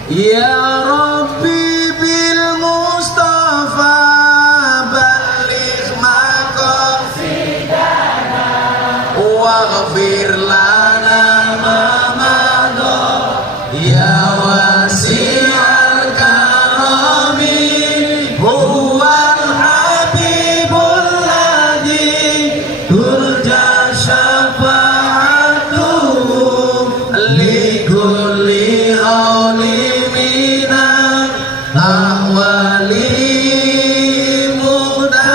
Ya Rabbi bil Mustafa baligh maqasidana waghfir lana ma madha ya wasi'al karami huwal habibul ladzi turja syafa'atuhu likul zalimina ahwali mudahibi.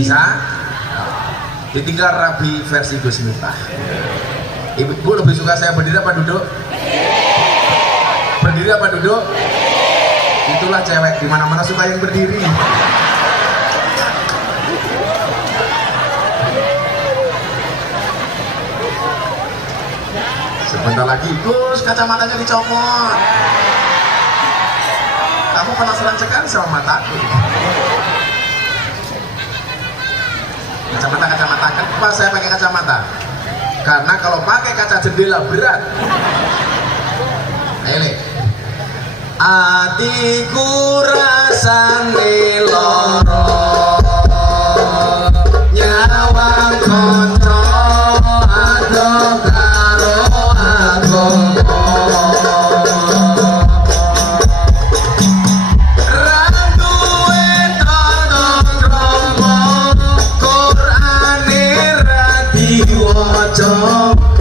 Bisa? Ditinggal Rabi versi Gus Miftah. Ibu lebih suka saya berdiri apa duduk? Berdiri apa duduk? Itulah cewek, dimana-mana suka yang berdiri. Sebentar lagi, Gus, kacamatanya dicopot. Kamu penasaran sekali sama mataku. Kacamata, kenapa saya pakai kacamata? Karena kalau pakai kaca jendela berat. Ayo nih. Atiku rasane loro, nyawa koco ado karo agama. Randuwe tata krama, Qur'ane ra diwaca,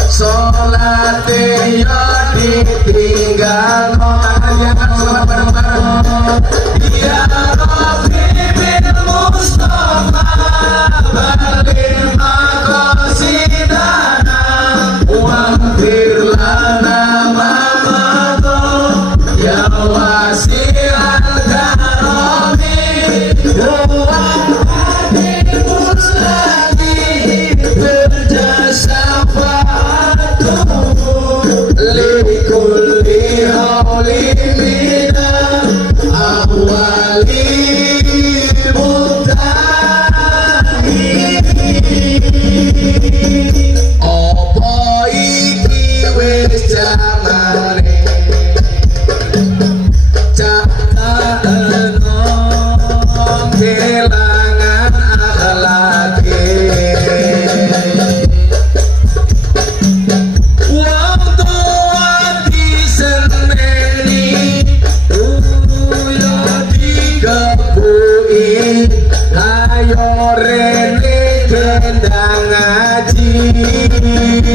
salate ya ditinggal. Selamat bareng-bareng. Ya Rabbi bil Mustafa balil maqasidana waghfir lana ma madha ya wasi'al karami wa hadil mustaqim berjasafatuhu likulli hawli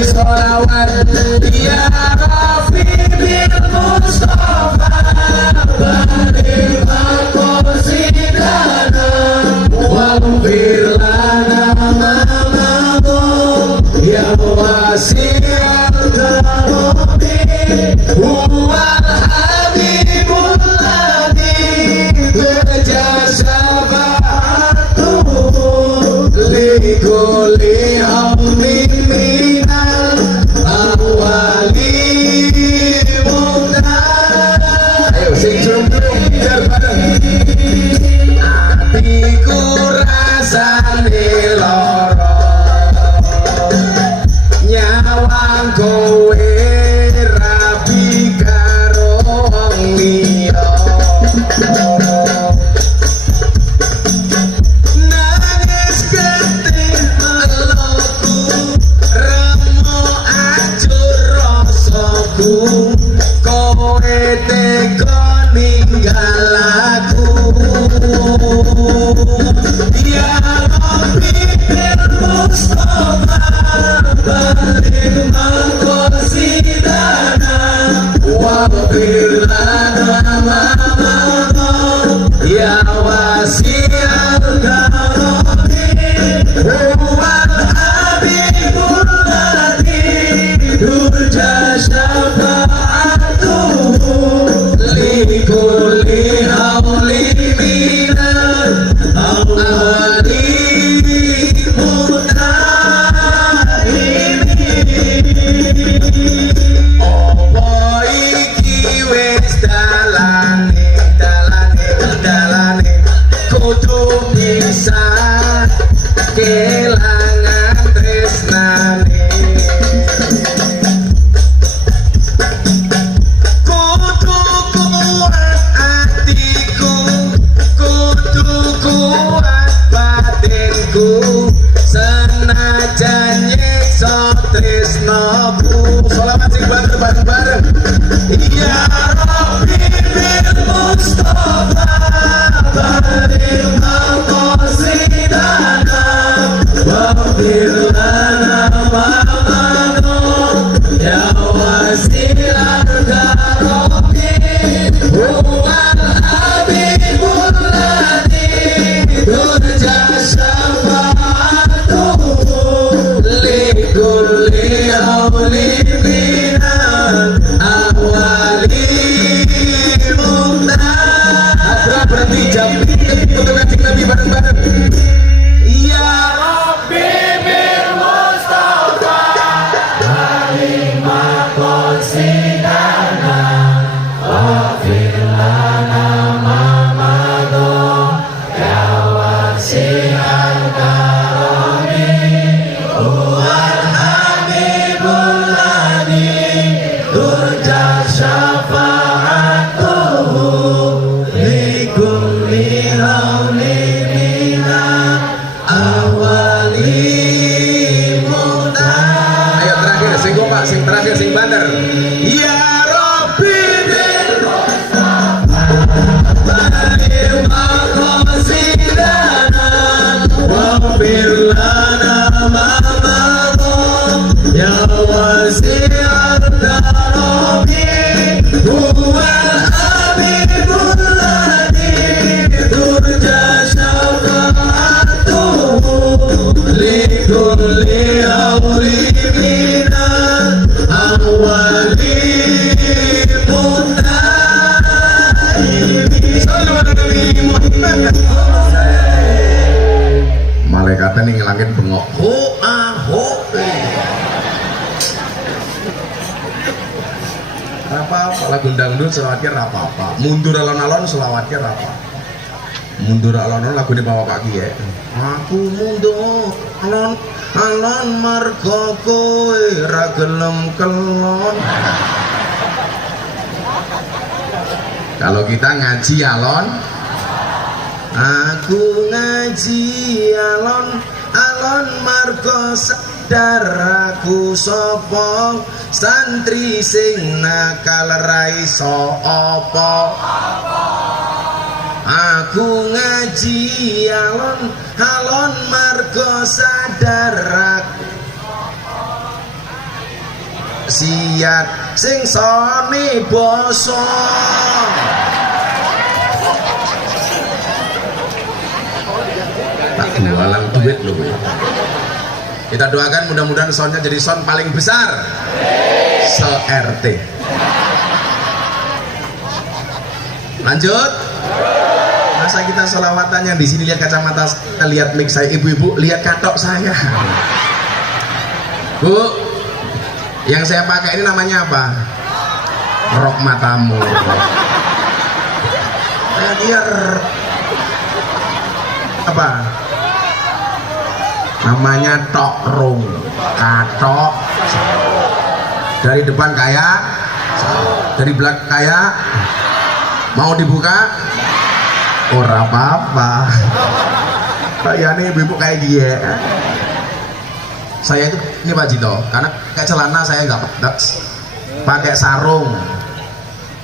sholawat ya Rabbi bil Mustafa balil maqasidana waghfir lana ma madha ya wasi'al karami huwal habibul ladzi berjasafatuhu likulli hawmin minal awali muda. Ayo sing jumbrung biar bareng. Atiku rasane lara, nyawang kowe rabi karo wong liya. Nangis getih meloku, remo ajur rasaku, kowe tega ninggal aku. Ya Rabbi bil Mustafa balil maqasidana waghfir lana ma madha ya wasi'al karami huwal habibul ladzi turja syafa'atuhu likulli hawlin minal awali mudahibi. Apa iki wis dalane kudu bisa kelangan tresnane. Kudu kuat hatiku, kudu kuat batinku, senajan nyiksa tresnaku. Sholawat sing bareng-bareng. Ya Rabbi bil Mustafa balil maqasidana waghfir lana ma madha ya ya wasilah karomi huwal habibul ladzi turja syafa'atuhu likulli hawli minal awali muntah. Adra berhenti jam untuk Kanjeng Nabi bareng-bareng. Ya Rabbi bil Mustafa halimah konsidana wafir lana mamado ya wasi'al karami huwal habibul ladzi turja syafa'atuhu likulli hawli minal awali muntah. Ayo terakhir sing kompak, sing terakhir sing banter. Ya Rabbi bil Mustafa halimah konsidana wafir lana mamado ya wasi'al karami huwal habibul ladzi turja syafa'atuhu likulli hawli minal awali muntahimi. Sallu ala Nabi Muhammad. Malaikatnya ning langit bengok ho apa lagu dangdut selawatnya apa-apa, mundur alon-alon selawatnya apa, mundur alon-alon lagu ini bawa Pak Kiai. Aku mundur alon-alon mergo kowe ra gelem kelon. Kalau kita ngaji alon, aku ngaji alon margo sadar aku sapa santri sing nakal ra iso apa. Aku ngaji alon margo sadar aku siat sing sone basa. Tak jualan duit loh. Kita doakan mudah-mudahan soundnya jadi sound paling besar se-RT. Lanjut. Masa kita sholawatan yang di sini lihat kacamata, kita lihat mic saya, ibu-ibu lihat katok saya. Bu, yang saya pakai ini namanya apa? Rok matamu. Dia apa? Namanya tok rung, katok. Dari depan kayak, dari belakang kayak. Mau dibuka? Ora apa-apa. Kayaknya ibu-ibu kayak dia. Saya itu ini Pak Jito, karena kayak celana saya nggak pantas, pakai sarung,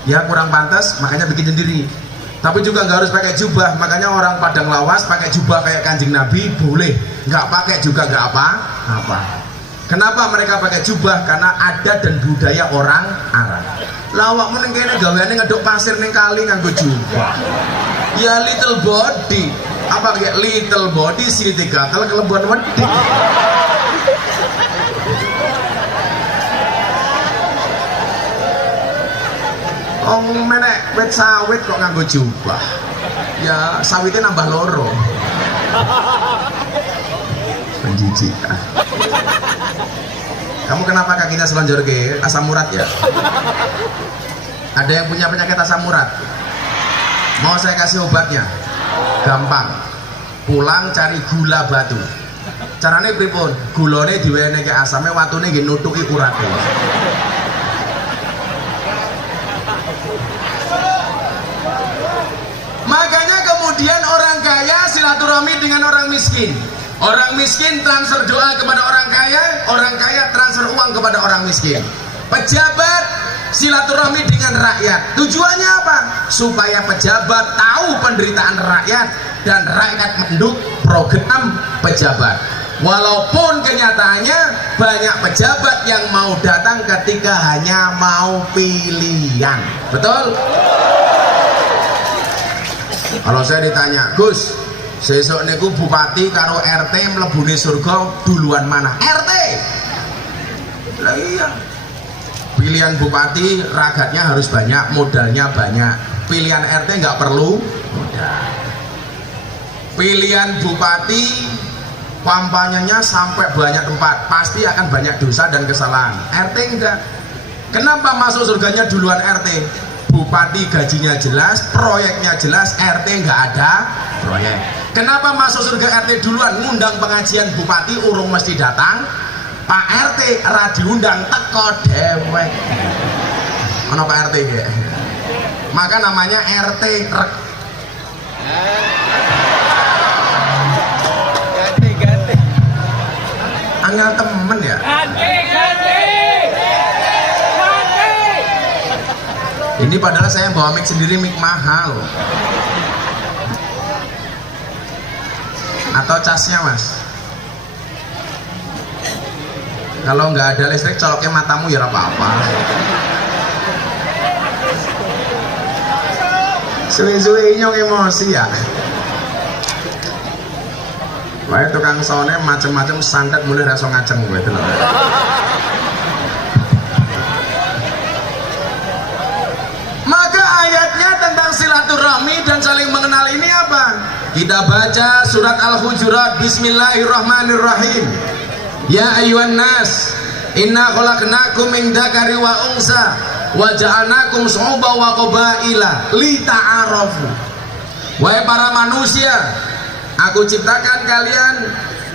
ya kurang pantas, makanya bikin sendiri. Tapi juga nggak harus pakai jubah, makanya orang Padang Lawas pakai jubah kayak Kanjeng Nabi boleh, nggak pakai juga nggak apa-apa. Kenapa mereka pakai jubah? Karena adat dan budaya orang Arab. Lawak meneng kene gaweane ngeduk pasir ning kali nganggo jubah. Ya little body, apa kayak little body sini tiga kalau kelebuan wedi. Menek wit sawit kok nganggo jubah. Ya sawitnya nambah loro. Penjijik. Kamu kenapa kakinya selonjor ke asam urat ya? Ada yang punya penyakit asam urat? Mau saya kasih obatnya? Gampang. Pulang cari gula batu. Caranya pripun? Gulane diwene ke asamnya, watune nggih nutuki urate. Makanya kemudian orang kaya silaturahmi dengan orang miskin. Orang miskin transfer doa kepada orang kaya transfer uang kepada orang miskin. Pejabat silaturahmi dengan rakyat. Tujuannya apa? Supaya pejabat tahu penderitaan rakyat dan rakyat mendukung program pejabat. Walaupun kenyataannya banyak pejabat yang mau datang ketika hanya mau pilihan. Betul? Kalau saya ditanya, Gus, sesuk niku bupati karo RT mlebune surga duluan mana? RT. Lah iya. Pilihan bupati ragatnya harus banyak, modalnya banyak. Pilihan RT nggak perlu modal. Pilihan bupati kampanyenya sampai banyak tempat, pasti akan banyak dosa dan kesalahan. RT enggak. Kenapa masuk surganya duluan RT? Bupati gajinya jelas, proyeknya jelas, RT enggak ada proyek. Kenapa masuk surga RT duluan? Ngundang pengajian bupati urung mesti datang, Pak RT ra diundang teko dewek. Ono Pak RT ya. Maka namanya RT rek. Angel temen ya. Ini padahal saya bawa mic sendiri, mic mahal loh. Atau casnya mas? Kalau nggak ada listrik coloknya matamu ya apa-apa. Suwe-suwe nyong emosi ya. Wah tukang sone macem-macem santet mulai rasa ngaceng gue itu loh. Maka ayatnya tentang silaturahmi dan saling mengenal ini apa? Kita baca surat Al-Hujurat. Bismillahirrahmanirrahim. Ya ayyuhan nas, inna khalaqnakum min dzakari wa unsa wa ja'alnakum syu'uban wa qabaila lita'arafu. Wahai para manusia, aku ciptakan kalian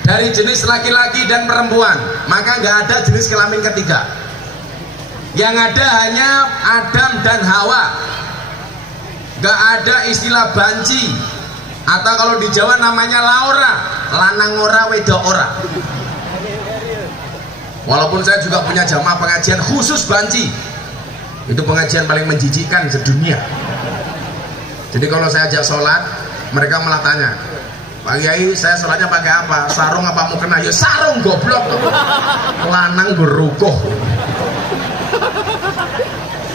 dari jenis laki-laki dan perempuan, maka nggak ada jenis kelamin ketiga. Yang ada hanya Adam dan Hawa. Nggak ada istilah banci, atau kalau di Jawa namanya Laura, lanang ora wedok ora. Walaupun saya juga punya jamaah pengajian khusus banci, itu pengajian paling menjijikkan sedunia. Jadi kalau saya ajak sholat, mereka malah tanya, Pak Kiai, saya sholatnya pakai apa? Sarung apa mau kena? Ya sarung goblok. Lanang berukuh.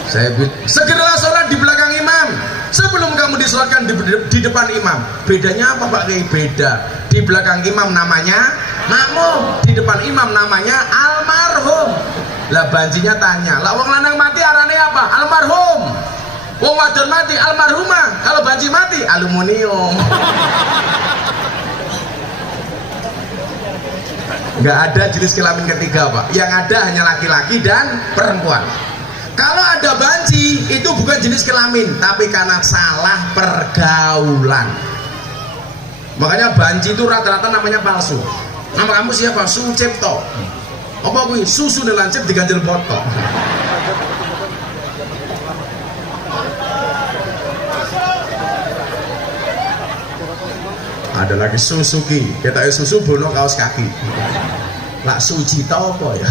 Saya bilang, segeralah sholat di belakang imam sebelum kamu disolatkan di depan imam. Bedanya apa Pak Kiai? Beda. Di belakang imam namanya makmum, di depan imam namanya almarhum. Lah bancinya tanya, lah wong lanang mati arane apa? Almarhum. Wong wadon mati almarhumah. Kalau banci mati aluminium. Nggak ada jenis kelamin ketiga Pak. Yang ada hanya laki-laki dan perempuan. Kalau ada banci itu bukan jenis kelamin, tapi karena salah pergaulan. Makanya banci itu rata-rata namanya palsu. Nama kamu siapa? Sucipto. Apa kuwi? Susu nelancip diganjel botok. Ada lagi Suzuki, kita susu bono kaos kaki. Lah Sujito apa ya?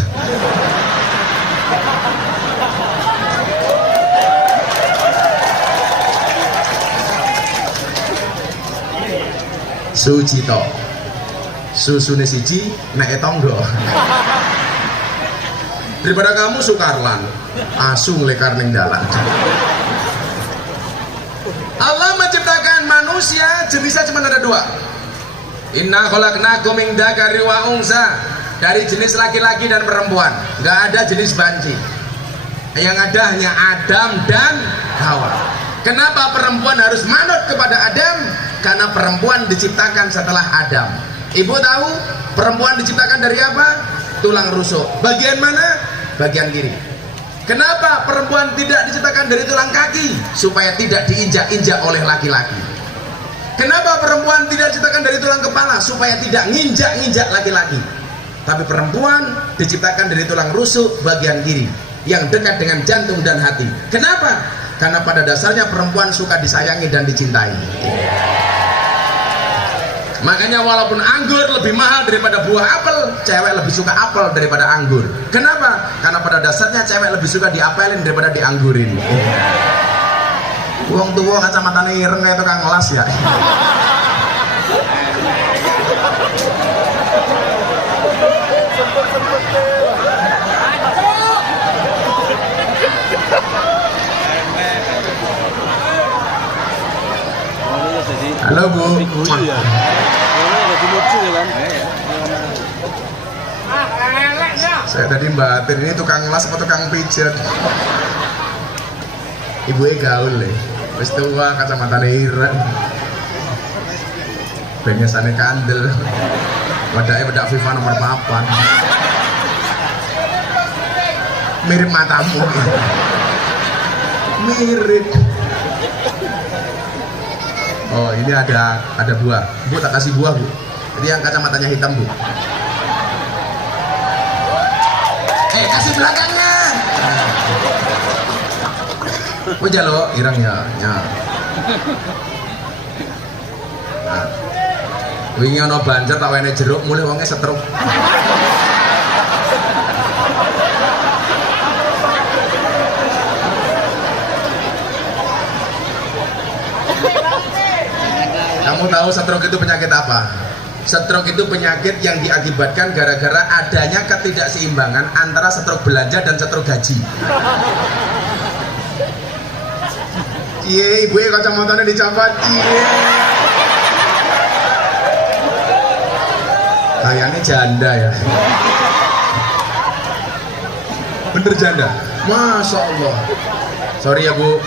Sujito, susune siji nek tonggo. Daripada kamu Sukarlan, asu nglekar ning dalan. Allah menciptakan manusia jenisnya cuma ada dua. Inna khalaqnakum min dzakari wa unsa, dari jenis laki-laki dan perempuan. Nggak ada jenis banci. Yang ada hanya Adam dan Hawa. Kenapa perempuan harus manut kepada Adam? Karena perempuan diciptakan setelah Adam. Ibu tahu perempuan diciptakan dari apa? Tulang rusuk. Bagian mana? Bagian kiri. Kenapa perempuan tidak diciptakan dari tulang kaki? Supaya tidak diinjak-injak oleh laki-laki. Kenapa perempuan tidak diciptakan dari tulang kepala? Supaya tidak nginjak-nginjak laki-laki. Tapi perempuan diciptakan dari tulang rusuk bagian kiri, yang dekat dengan jantung dan hati. Kenapa? Karena pada dasarnya perempuan suka disayangi dan dicintai. Makanya walaupun anggur lebih mahal daripada buah apel, cewek lebih suka apel daripada anggur. Kenapa? Karena pada dasarnya cewek lebih suka diapelin daripada dianggurin. Wong tua kacamatane ireng kayak tukang ngelas ya. Halo Bu. Saya tadi batin, ini tukang las atau tukang pijat? Ibu gaul ya, wis tua kacamata ireng, bengesane kandel, wadahnya bedak FIFA nomor 4, mirip matamu, mirip. Oh ini ada buah, Bu tak kasih buah Bu, jadi yang kacamatanya hitam Bu. Kasih belakangnya. Oh jalo irang ya. Nah. Wingi ana banjir tak wene jeruk mulih wonge setruk. Kamu tahu stroke itu penyakit apa? Stroke itu penyakit yang diakibatkan gara-gara adanya ketidakseimbangan antara stroke belanja dan stroke gaji. Iya, ibu kacamatanya dicopot. Iya. Kayaknya janda ya. Bener janda. Masya Allah. Sorry ya Bu,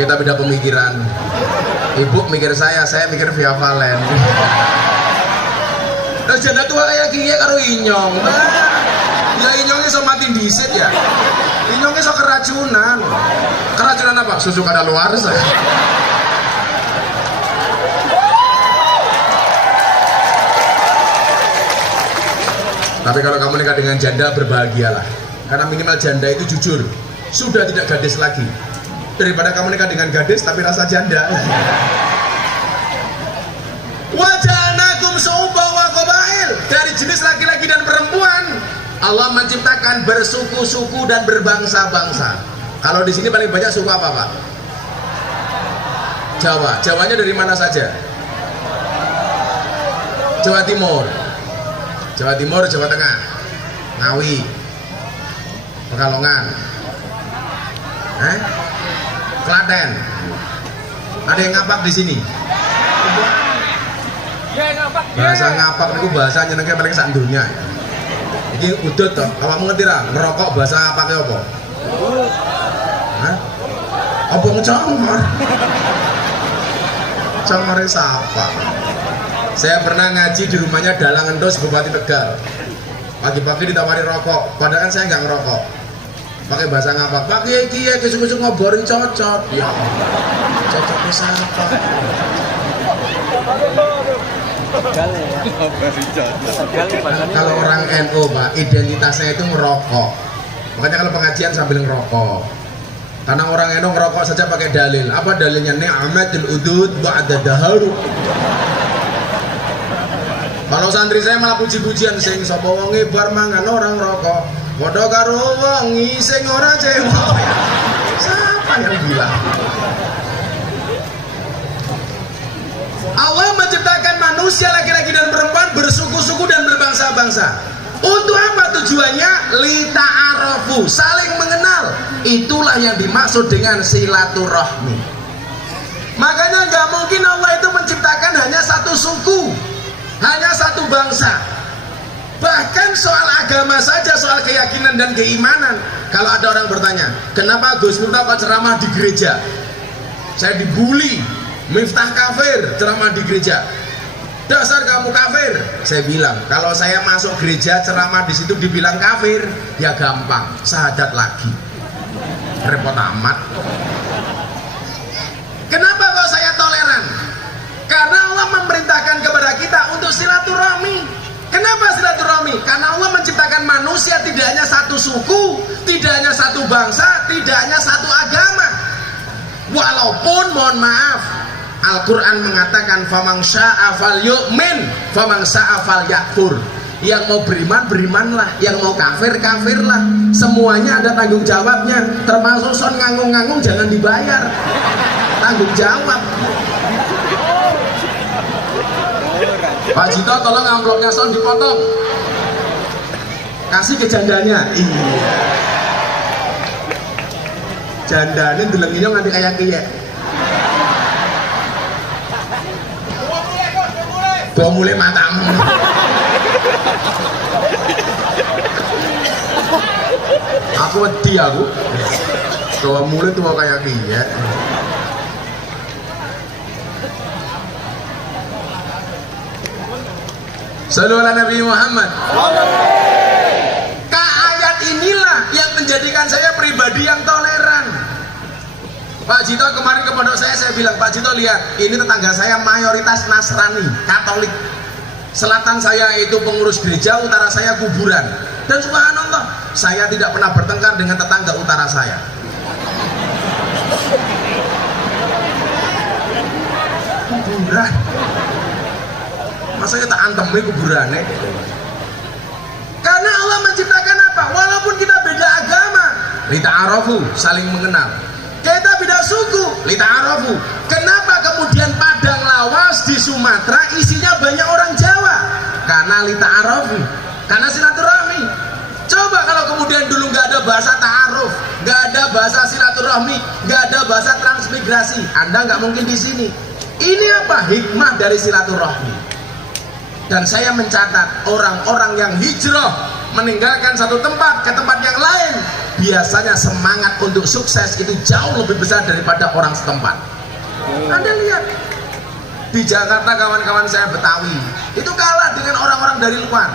kita beda pemikiran. Ibu mikir saya mikir Via Valen. Nah, janda tua kayak gini karo inyong. Ya inyongnya so mati disit ya. Inyongnya so keracunan. Keracunan apa? Susu kadaluarsa. Tapi kalau kamu nikah dengan janda, berbahagialah. Karena minimal janda itu jujur, sudah tidak gadis lagi. Daripada kamu nikah dengan gadis tapi rasa janda. Wajanakum sauba wa qabail, dari jenis laki-laki dan perempuan Allah menciptakan bersuku-suku dan berbangsa-bangsa. Kalau di sini paling banyak suku apa Pak? Jawa. Jawanya dari mana saja? Jawa Timur, Jawa Timur, Jawa Tengah, Ngawi, Pekalongan, Klaten. Ada yang ngapak di sini? Bahasa ngapak itu bahasa nyenengnya paling sak dunya. Iki udut toh, awakmu ngerti ra? Ngerokok bahasa ngapake apa? Hah? Apa ngecongor? Congore sapa? Saya pernah ngaji di rumahnya Dalang Endos Bupati Tegal. Pagi-pagi ditawari rokok, padahal kan saya nggak ngerokok. Pakai bahasa ngapak, Pak Kiai Kiai kesuk-kesuk ngoborin cocot. Ya, cocotnya siapa? Kalau orang NU Pak, identitasnya itu merokok. Makanya kalau pengajian sambil ngerokok. Karena orang NU ngerokok saja pakai dalil. Apa dalilnya? Ni'matul udud ba'da daharu. Kalau santri saya malah puji-pujian sing sapa wonge bar mangan orang rokok. Padha karo wong sing ora cewek. Siapa yang bilang? Allah menciptakan manusia laki-laki dan perempuan bersuku-suku dan berbangsa-bangsa. Untuk apa tujuannya? Lita'arafu, saling mengenal. Itulah yang dimaksud dengan silaturahmi. Makanya nggak mungkin Allah itu menciptakan hanya satu suku, hanya satu bangsa. Bahkan soal agama saja, soal keyakinan dan keimanan. Kalau ada orang bertanya, kenapa Gus Miftah kok ceramah di gereja? Saya dibully, Miftah kafir, ceramah di gereja. Dasar kamu kafir. Saya bilang, kalau saya masuk gereja ceramah di situ dibilang kafir, ya gampang, syahadat lagi. Repot amat. Kenapa kok saya toleran? Karena Allah memerintahkan kepada kita untuk silaturahmi. Kenapa silaturahmi? Karena Allah menciptakan manusia tidak hanya satu suku, tidak hanya satu bangsa, tidak hanya satu agama. Walaupun mohon maaf, Al-Quran mengatakan famang sya'a fal yu'min, famang sya'a fal yakfur. Yang mau beriman, berimanlah. Yang mau kafir, kafirlah. Semuanya ada tanggung jawabnya. Termasuk son nganggung-nganggung jangan dibayar. Tanggung jawab. Pak Jito tolong amplopnya son dipotong. kasih ke jandanya. Iya. Jandanya delenginya nganti kayak kiyek. Bawa mulai matamu. Aku wedi aku. Bawa mulai tua kayak kiyek. Sallallahu alaihi Nabi Muhammad. Ayat inilah yang menjadikan saya pribadi yang toleran. Pak Jito kemarin ke pondok saya bilang, Pak Jito lihat, ini tetangga saya mayoritas Nasrani, Katolik. Selatan saya itu pengurus gereja, utara saya kuburan. Dan subhanallah, saya tidak pernah bertengkar dengan tetangga utara saya. Kuburan. Masa kita antemi kuburannya? Karena Allah menciptakan apa? Walaupun kita beda agama, lita'arafu, saling mengenal. Kita beda suku, lita'arafu. Kenapa kemudian Padang Lawas di Sumatera isinya banyak orang Jawa? Karena lita'arafu, karena silaturahmi. Coba kalau kemudian dulu nggak ada bahasa ta'aruf, nggak ada bahasa silaturahmi, nggak ada bahasa transmigrasi, Anda nggak mungkin di sini. Ini apa? Hikmah dari silaturahmi. Dan saya mencatat orang-orang yang hijrah meninggalkan satu tempat ke tempat yang lain, biasanya semangat untuk sukses itu jauh lebih besar daripada orang setempat. Anda lihat di Jakarta, kawan-kawan saya Betawi itu kalah dengan orang-orang dari luar.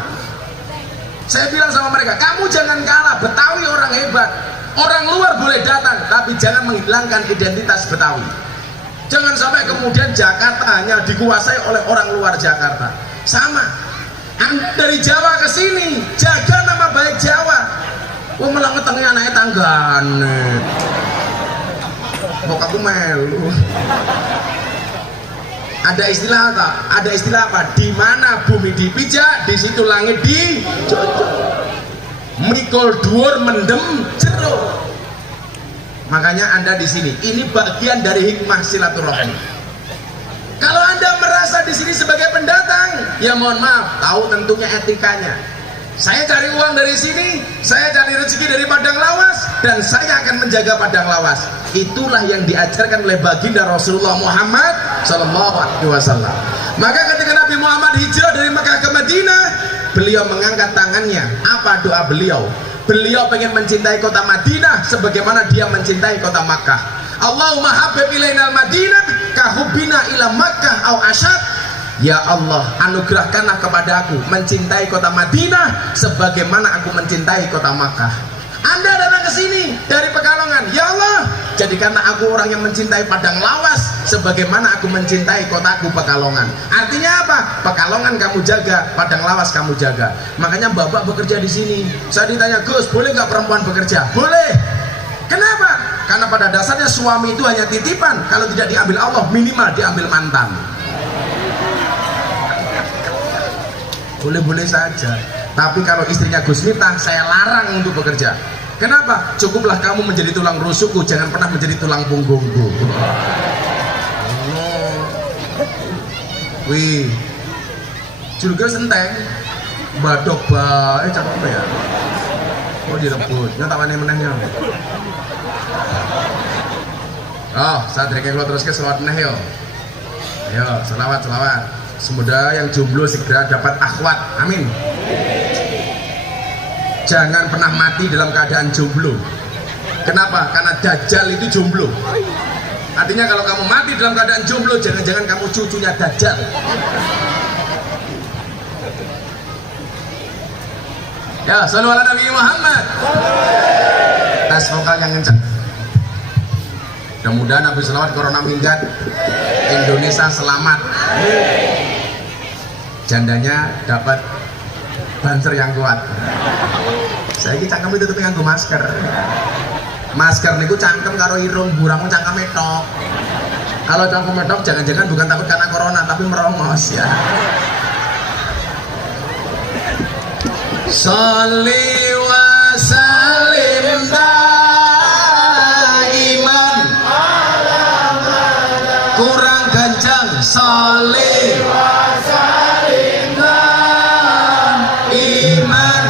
Saya bilang sama mereka, kamu jangan kalah, Betawi orang hebat. Orang luar boleh datang, tapi jangan menghilangkan identitas Betawi. Jangan sampai kemudian Jakarta hanya dikuasai oleh orang luar Jakarta. Sama, Anda dari Jawa ke sini, jaga nama baik Jawa. Wah malah ngetengnya anaknya tanggane. Kok aku melu. Ada istilah apa? Ada istilah apa? Di mana bumi dipijak, di situ langit dijojok. Mikul dhuwur mendem jero. Makanya Anda di sini. Ini bagian dari hikmah silaturahmi. Kalau Anda merasa di sini sebagai pendatang, ya mohon maaf, tahu tentunya etikanya. Saya cari uang dari sini, saya cari rezeki dari Padang Lawas, dan saya akan menjaga Padang Lawas. Itulah yang diajarkan oleh baginda Rasulullah Muhammad SAW. Maka ketika Nabi Muhammad hijrah dari Mekah ke Madinah, beliau mengangkat tangannya. Apa doa beliau? Beliau pengen mencintai kota Madinah sebagaimana dia mencintai kota Makkah. Allahumma habib ilainal Madinah kahubbina ila Makkah au asyad. Ya Allah, anugerahkanlah kepada aku mencintai kota Madinah sebagaimana aku mencintai kota Makkah. Anda datang ke sini dari Pekalongan, ya Allah, jadikanlah aku orang yang mencintai Padang Lawas sebagaimana aku mencintai kotaku Pekalongan. Artinya apa? Pekalongan kamu jaga, Padang Lawas kamu jaga. Makanya Bapak bekerja di sini. Saya ditanya, Gus, boleh nggak perempuan bekerja? Boleh. Kenapa? Karena pada dasarnya suami itu hanya titipan. Kalau tidak diambil Allah, minimal diambil mantan. Boleh-boleh saja. Tapi kalau istrinya Gus Miftah, saya larang untuk bekerja. Kenapa? Cukuplah kamu menjadi tulang rusukku, jangan pernah menjadi tulang punggungku. Wih, juga senteng, badok bae cakep ya. Oh direbut, nyatawane menehnya. Oh, saat rek kula terus ke selawat meneh yo. Ayo, selawat. Semoga yang jomblo segera dapat akhwat. Amin. Jangan pernah mati dalam keadaan jomblo. Kenapa? Karena Dajjal itu jomblo. Artinya kalau kamu mati dalam keadaan jomblo, jangan-jangan kamu cucunya Dajjal. Ya, sallallahu alaihi Nabi Muhammad. Tes vokal yang kencang. Mudah-mudahan habis selawat corona minggat, Indonesia selamat. Jandanya dapat banser yang kuat. Saya ini cangkem itu tutup nganggo masker. Masker niku cangkem karo irung, burang cangkem tok. Kalau cangkem tok jangan-jangan bukan takut karena corona tapi merongos ya. Sholli wa sallim daiman kurang kencang. Sholli wa sallim daiman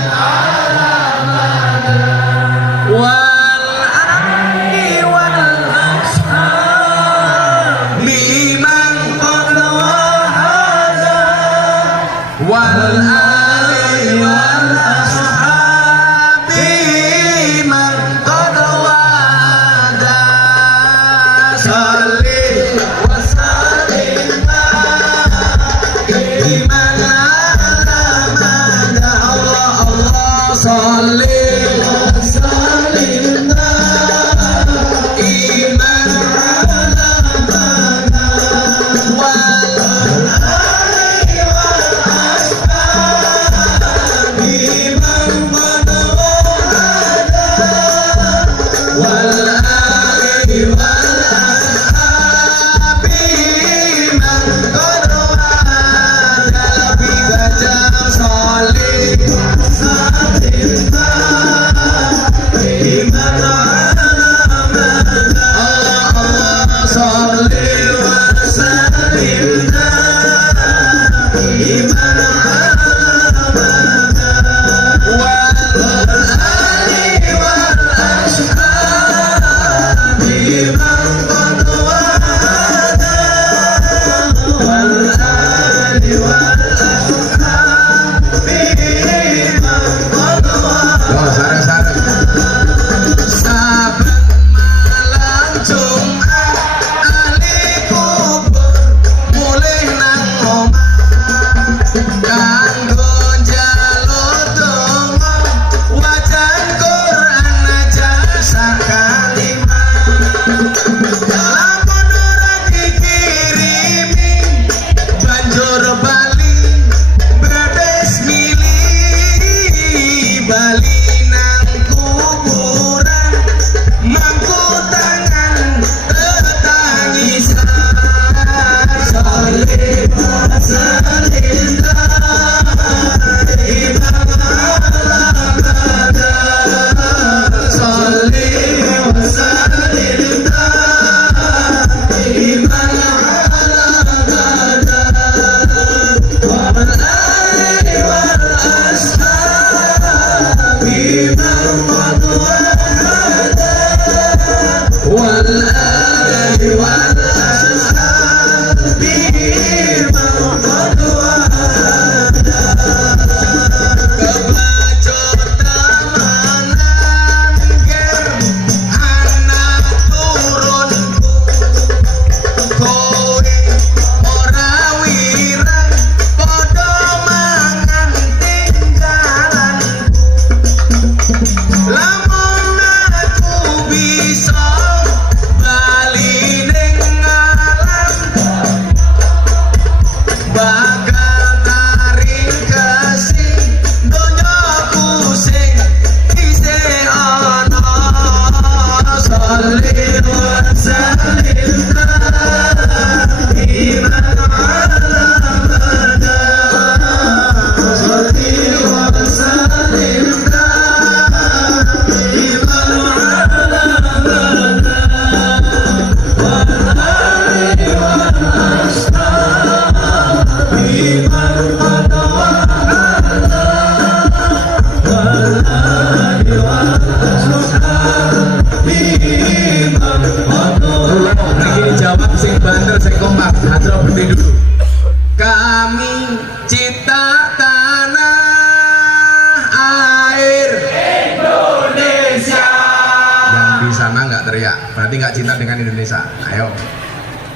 Berarti nggak cinta dengan Indonesia. Ayo,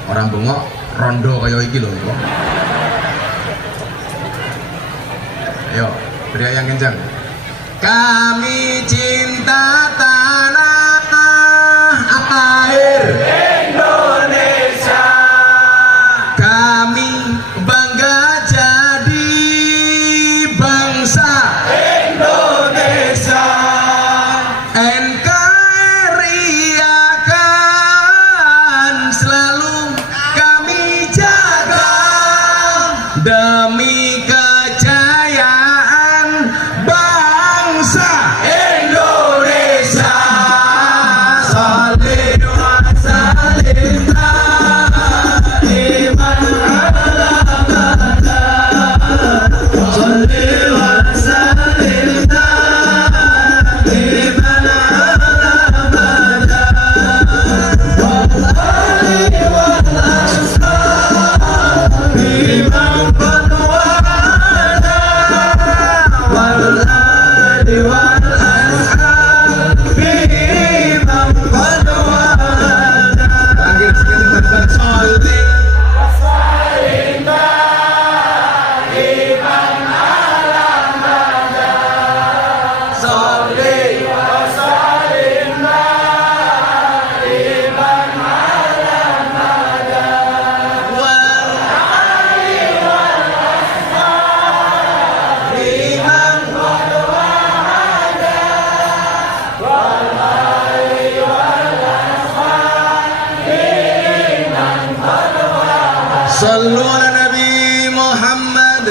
orang bengok rondo kayak iki loh. Ayo, teriak yang kencang. Kami cinta tanah air Indonesia. Kami bangga jadi bangsa Indonesia. NKRI akan selalu kami jaga demi kejayaan bangsa Indonesia. Sallu ala Nabi Muhammad.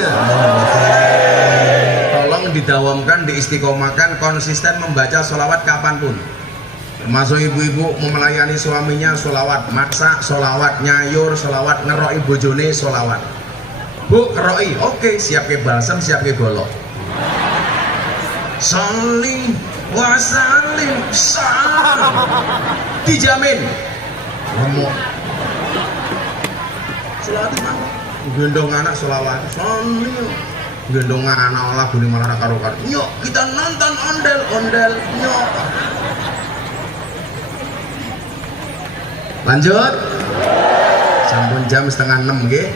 Tolong didawamkan, diistiqomahkan, konsisten membaca sholawat kapanpun. Termasuk ibu-ibu mau melayani suaminya, sholawat, maksa sholawat, nyayur sholawat, ngeroi bojone sholawat. Bu, ngeroi, oke, siap ke balsam, siap ke golok. Saling wasalim salam, dijamin. Ngomong. Sholawat mang, gendong anak sholawat, salim. Gendong anak olah bunyi malah karo-karo. Nyok, kita nonton ondel-ondel, nyok. Lanjut. Sampun jam setengah 6 nggih.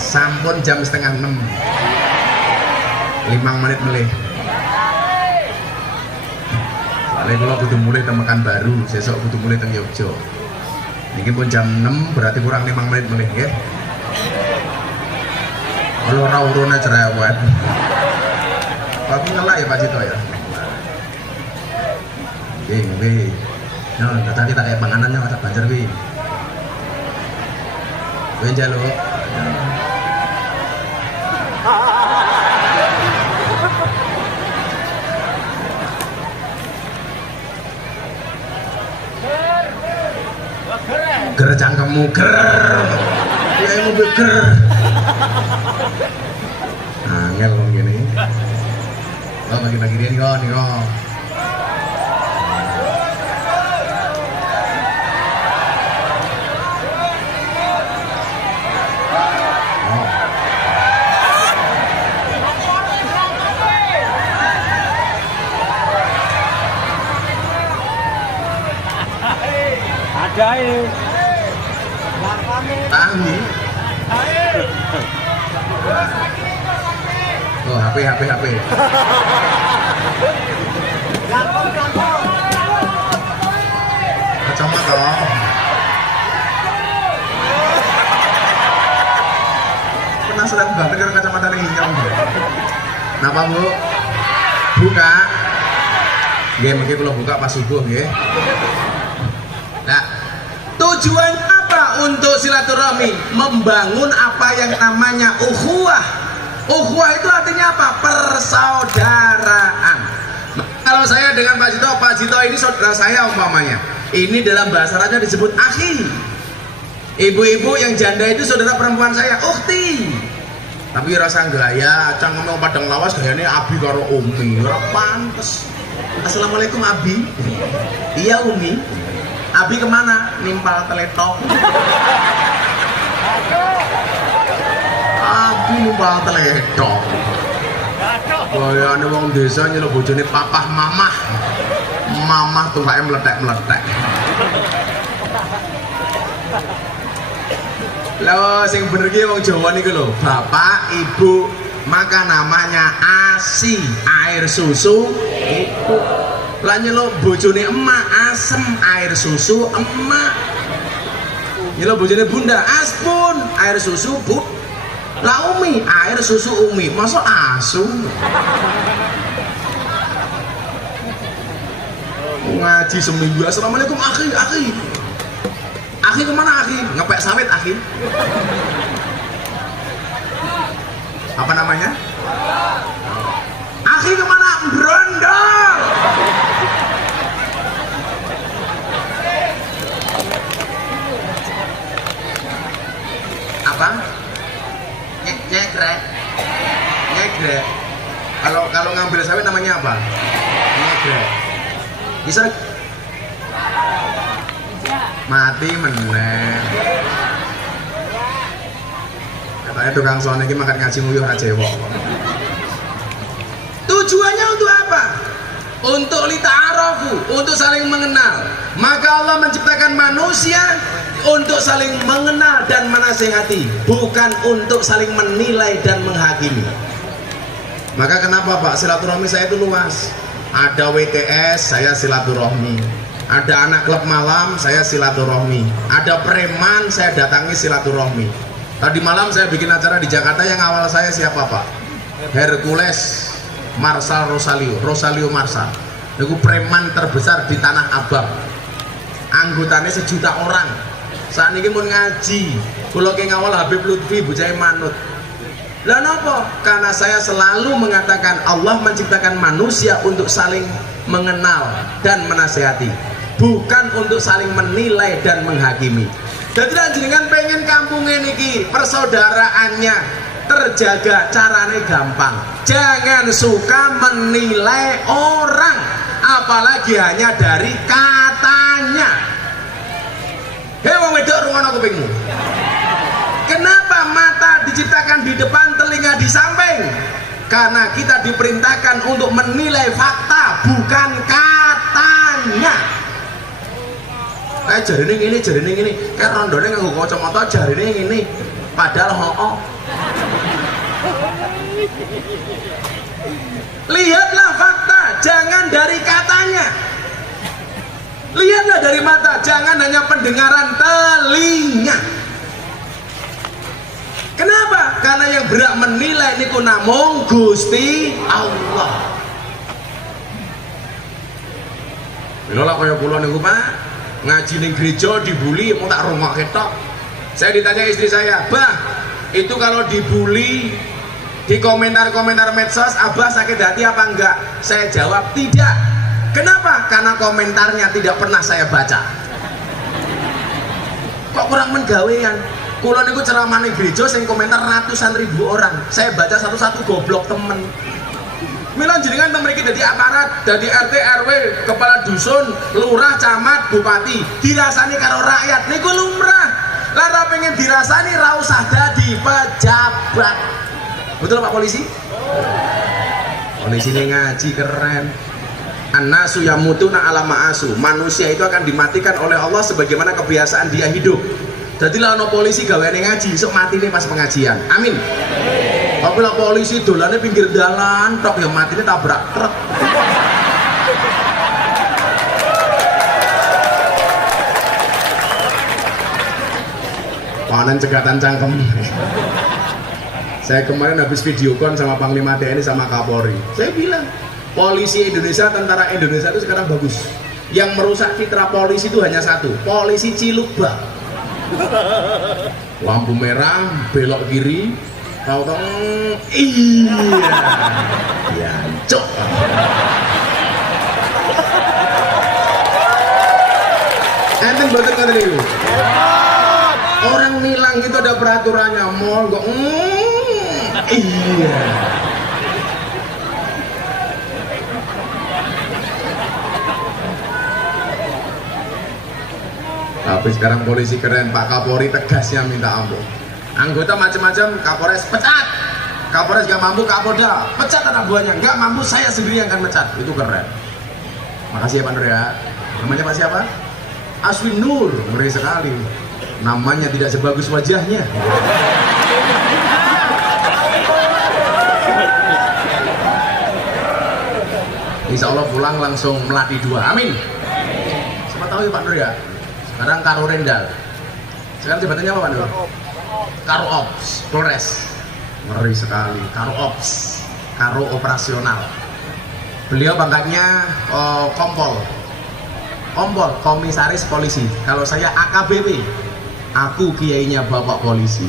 Sampun jam setengah 6. 5 menit melih. Soalnya kalau kudu mulai temekan baru, sesok kudu mulai teng Yogyo. Ini pun jam 6 berarti kurang 5 menit melih nggih. Kalau ora urune cerewet. Pak ngelak ya Pak Cito ya. Nggih. Nah, tadi tak kayak panganannya masak banjar wi. Kowe njaluk. Ger cangkemmu ger. Ya mobil ger. Angel wong gini. Oh bagi-bagi dia nih kok. Tahu. Oh, HP. Kacamata. Penasaran banget karo kacamata ning nyong. Napa, Bu? Buka. Nggih, mengki kula buka pas subuh nggih. Nah, tujuannya apa untuk silaturahmi? Membangun apa yang namanya ukhuwah. Ukhuwah itu artinya apa? Persaudaraan. Kalau saya dengan Pak Cito ini saudara saya umpamanya. Ini dalam bahasa Arabnya disebut akhi. Ibu-ibu yang janda itu saudara perempuan saya, ukhti. Tapi rasa gaya, cang ngomong padang lawas gayanya Abi karo Umi, ora pantes. Assalamualaikum Abi. Iya Umi. Abi kemana? Nimpal teletok. Abi nimpal teletok. Kayane wong desa nyeluk bojone papah mamah. Mamah tuwake meletek-meletek. Lah sing bener ki wong Jawa niku lho, bapak, ibu, maka namanya ASI, air susu ibu. Lah nyeluk bojone emak, asem air susu emak. Nyeluk bojone bunda, aspun air susu bu. Lah umi, air susu umi. Masa asu? Ngaji seminggu. Assalamualaikum akhi. Akhi kemana akhi? Ngepek sawit akhi. Apa namanya? Akhi kemana? Brondol. Apa? Nyegrek. Kalau ngambil sawit namanya apa? Nyegrek. Bisa mati meneh. Katanya tukang soal ini makan ngaji nguyuh aja cewek. Tujuannya untuk apa? Untuk lita'arafu, untuk saling mengenal. Maka Allah menciptakan manusia untuk saling mengenal dan menasihati, bukan untuk saling menilai dan menghakimi. Maka kenapa Pak, silaturahmi saya itu luas. Ada WTS, saya silaturahmi. Ada anak klub malam, saya silaturahmi. Ada preman, saya datangi silaturahmi. Tadi malam saya bikin acara di Jakarta yang awal saya siapa Pak? Hercules Marsal Rosalio Marsal. Itu preman terbesar di Tanah Abang. Anggotanya 1 juta orang. Saat ini mau ngaji Kula ke ngawal Habib Lutfi bocah manut. Lah napa? Karena saya selalu mengatakan Allah menciptakan manusia untuk saling mengenal dan menasehati, bukan untuk saling menilai dan menghakimi. Jadi jenengan pengen kampungnya niki persaudaraannya terjaga, carane gampang. Jangan suka menilai orang, apalagi hanya dari katanya. Hei wong wedok rungono kupingmu. Kenapa mata diciptakan di depan, telinga di samping? Karena kita diperintahkan untuk menilai fakta, bukan katanya. Jarine ngene, kayak rondone nganggo kacamata jarine ngene. Padahal hooh. Lihatlah fakta, jangan dari katanya. Lihatlah dari mata, jangan hanya pendengaran telinga. Kenapa? Karena yang berhak menilai niku namung Gusti Allah. Lha kaya kula niku Pak, ngaji ning gereja dibully mau tak rumah ketok. Saya ditanya istri saya, "Bah, itu kalau dibully di komentar-komentar medsos, Abah sakit hati apa enggak?" Saya jawab, "Tidak." Kenapa? Karena komentarnya tidak pernah saya baca. Kok kurang menggawean? Kula niku ceramah ning gereja sing komentar ratusan ribu orang. Saya baca satu-satu goblok temen. Mila jenengan teng mriki dadi aparat, dadi RT RW, kepala dusun, lurah, camat, bupati, dirasani karo rakyat niku lumrah. Lara pengen dirasani ra usah dadi pejabat. Betul Pak Polisi? Polisi ini ngaji keren. An-nasu yamutuna ala ma'asu. Manusia itu akan dimatikan oleh Allah sebagaimana kebiasaan dia hidup. Jadi lah no polisi gaweane ngaji, sok mati nih pas pengajian. Amin. Tapi lah polisi dolannya pinggir jalan, tok yang mati nih tabrak truk. Panen cegatan cangkem. Saya kemarin habis video call sama Panglima TNI sama Kapolri. Saya bilang, polisi Indonesia, tentara Indonesia itu sekarang bagus. Yang merusak citra polisi itu hanya satu, polisi Cilukba. Lampu merah, belok kiri, tahu-tahu iya, cok. Enten boten ngoten niku. Orang nilang itu ada peraturannya, mall kok iya. Tapi sekarang polisi keren, Pak Kapolri tegasnya minta ampun. Anggota macam-macam, Kapolres pecat. Kapolres gak mampu, Kapolda pecat anak buahnya. Gak mampu, saya sendiri yang akan pecat. Itu keren. Makasih ya Pak Nur ya. Namanya Pak siapa? Aswin Nur. Ngeri sekali. Namanya tidak sebagus wajahnya. Insya Allah pulang langsung melatih 2. Amin. Siapa tahu ya Pak Nur ya. Sekarang Karo Rendal. Sekarang jabatannya apa Pak Nur? Karo Ops, Polres. Ngeri sekali, Karo Ops, Karo Operasional. Beliau pangkatnya Kompol, Komisaris Polisi. Kalau saya AKBP, aku kiainya Bapak Polisi.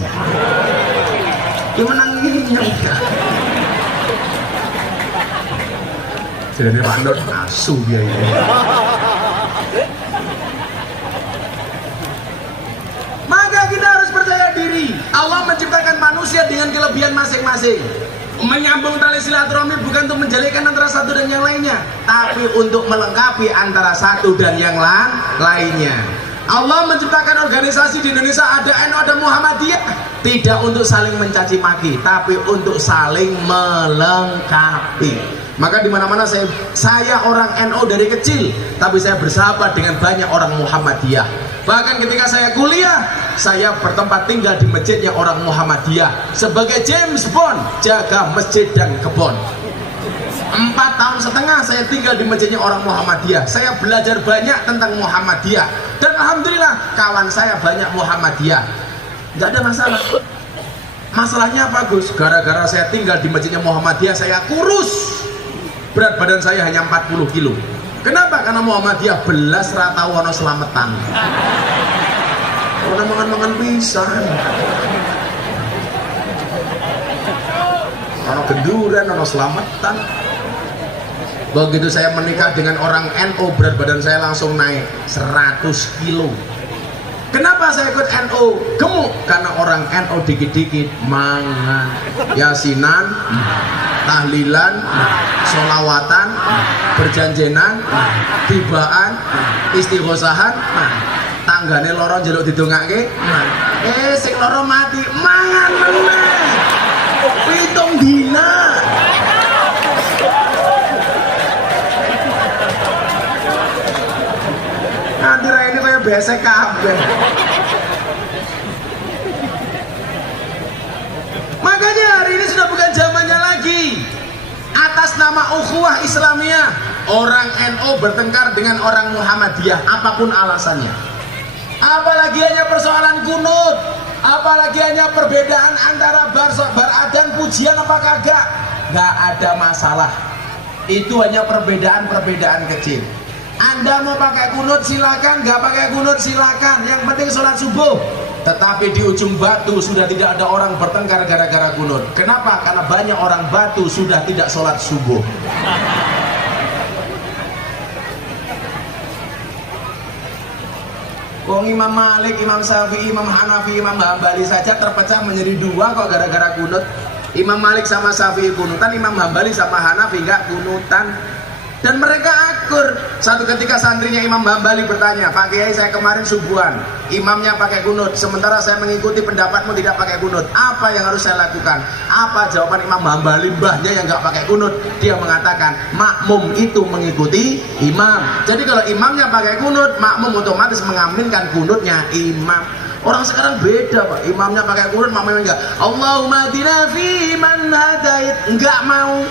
Gimana ini? Jadi Pak Nur asu dia ini. Allah menciptakan manusia dengan kelebihan masing-masing. Menyambung tali silaturahmi bukan untuk menjadikan antara satu dan yang lainnya, tapi untuk melengkapi antara satu dan yang lainnya. Allah menciptakan organisasi di Indonesia, ada NU, ada Muhammadiyah, tidak untuk saling mencaci maki, tapi untuk saling melengkapi. Maka di mana-mana saya orang NU dari kecil, tapi saya bersahabat dengan banyak orang Muhammadiyah. Bahkan ketika saya kuliah, saya bertempat tinggal di masjidnya orang Muhammadiyah sebagai James Bond, jaga masjid dan kebun. 4,5 tahun saya tinggal di masjidnya orang Muhammadiyah. Saya belajar banyak tentang Muhammadiyah, dan alhamdulillah kawan saya banyak Muhammadiyah. Nggak ada masalah. Masalahnya apa Gus? Gara-gara saya tinggal di masjidnya Muhammadiyah, saya kurus. Berat badan saya hanya 40 kilo. Kenapa? Karena Muhammadiyah belas ratawono selametan. Ora mangan-mangan pisan. Ono genduran, ono selamatan. Begitu saya menikah dengan orang NU, berat badan saya langsung naik 100 kilo. Kenapa saya ikut NU? Gemuk karena orang NU dikit-dikit mangan, yasinan, tahlilan, sholawatan, berjanjenan, tibaan, istighosahan, tanggane loro njaluk didongake, sing loro mati mangan meneh. Pitung dina. Nanti ini kayak biasa kabeh. Makanya hari ini sudah bukan zamannya lagi. Atas nama ukhuwah Islamiyah, orang NU bertengkar dengan orang Muhammadiyah, apapun alasannya. Apalagi hanya persoalan kunut, apalagi hanya perbedaan antara baradan pujian apa kagak, nggak ada masalah. Itu hanya perbedaan kecil. Anda mau pakai kunut silakan, nggak pakai kunut silakan, yang penting sholat subuh. Tetapi di ujung Batu sudah tidak ada orang bertengkar gara-gara kunut. Kenapa? Karena banyak orang Batu sudah tidak sholat subuh. Wong Imam Malik, Imam Syafi'i, Imam Hanafi, Imam Hambali saja terpecah menjadi dua kok gara-gara kunut. Imam Malik sama Syafi'i kunutan, Imam Hambali sama Hanafi nggak kunutan. Dan mereka akur. Satu ketika santrinya Imam Hambali bertanya, Pak Kiai saya kemarin subuhan, imamnya pakai kunut, sementara saya mengikuti pendapatmu tidak pakai kunut, apa yang harus saya lakukan? Apa jawaban Imam Hambali, mbahnya yang nggak pakai kunut? Dia mengatakan, makmum itu mengikuti imam. Jadi kalau imamnya pakai kunut, makmum otomatis mengaminkan kunutnya imam. Orang sekarang beda Pak, imamnya pakai kunut, makmumnya enggak. Allahumma hadina fi man hadait, enggak mau.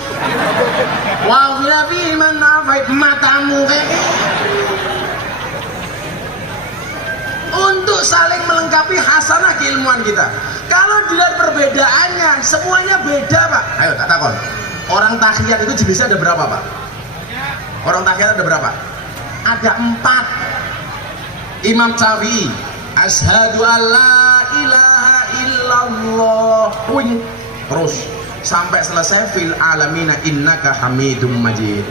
Wa hadina fi man afait, matamu kayak untuk saling melengkapi hasanah keilmuan kita. Kalau dilihat perbedaannya, semuanya beda Pak. Ayo tak takon. Orang tahiyat itu jenisnya ada berapa Pak? Orang tahiyat ada berapa? Ada 4. Imam Syafi'i, asyhadu alla ilaha illallah, wing, terus sampai selesai fil alamina innaka hamidum majid.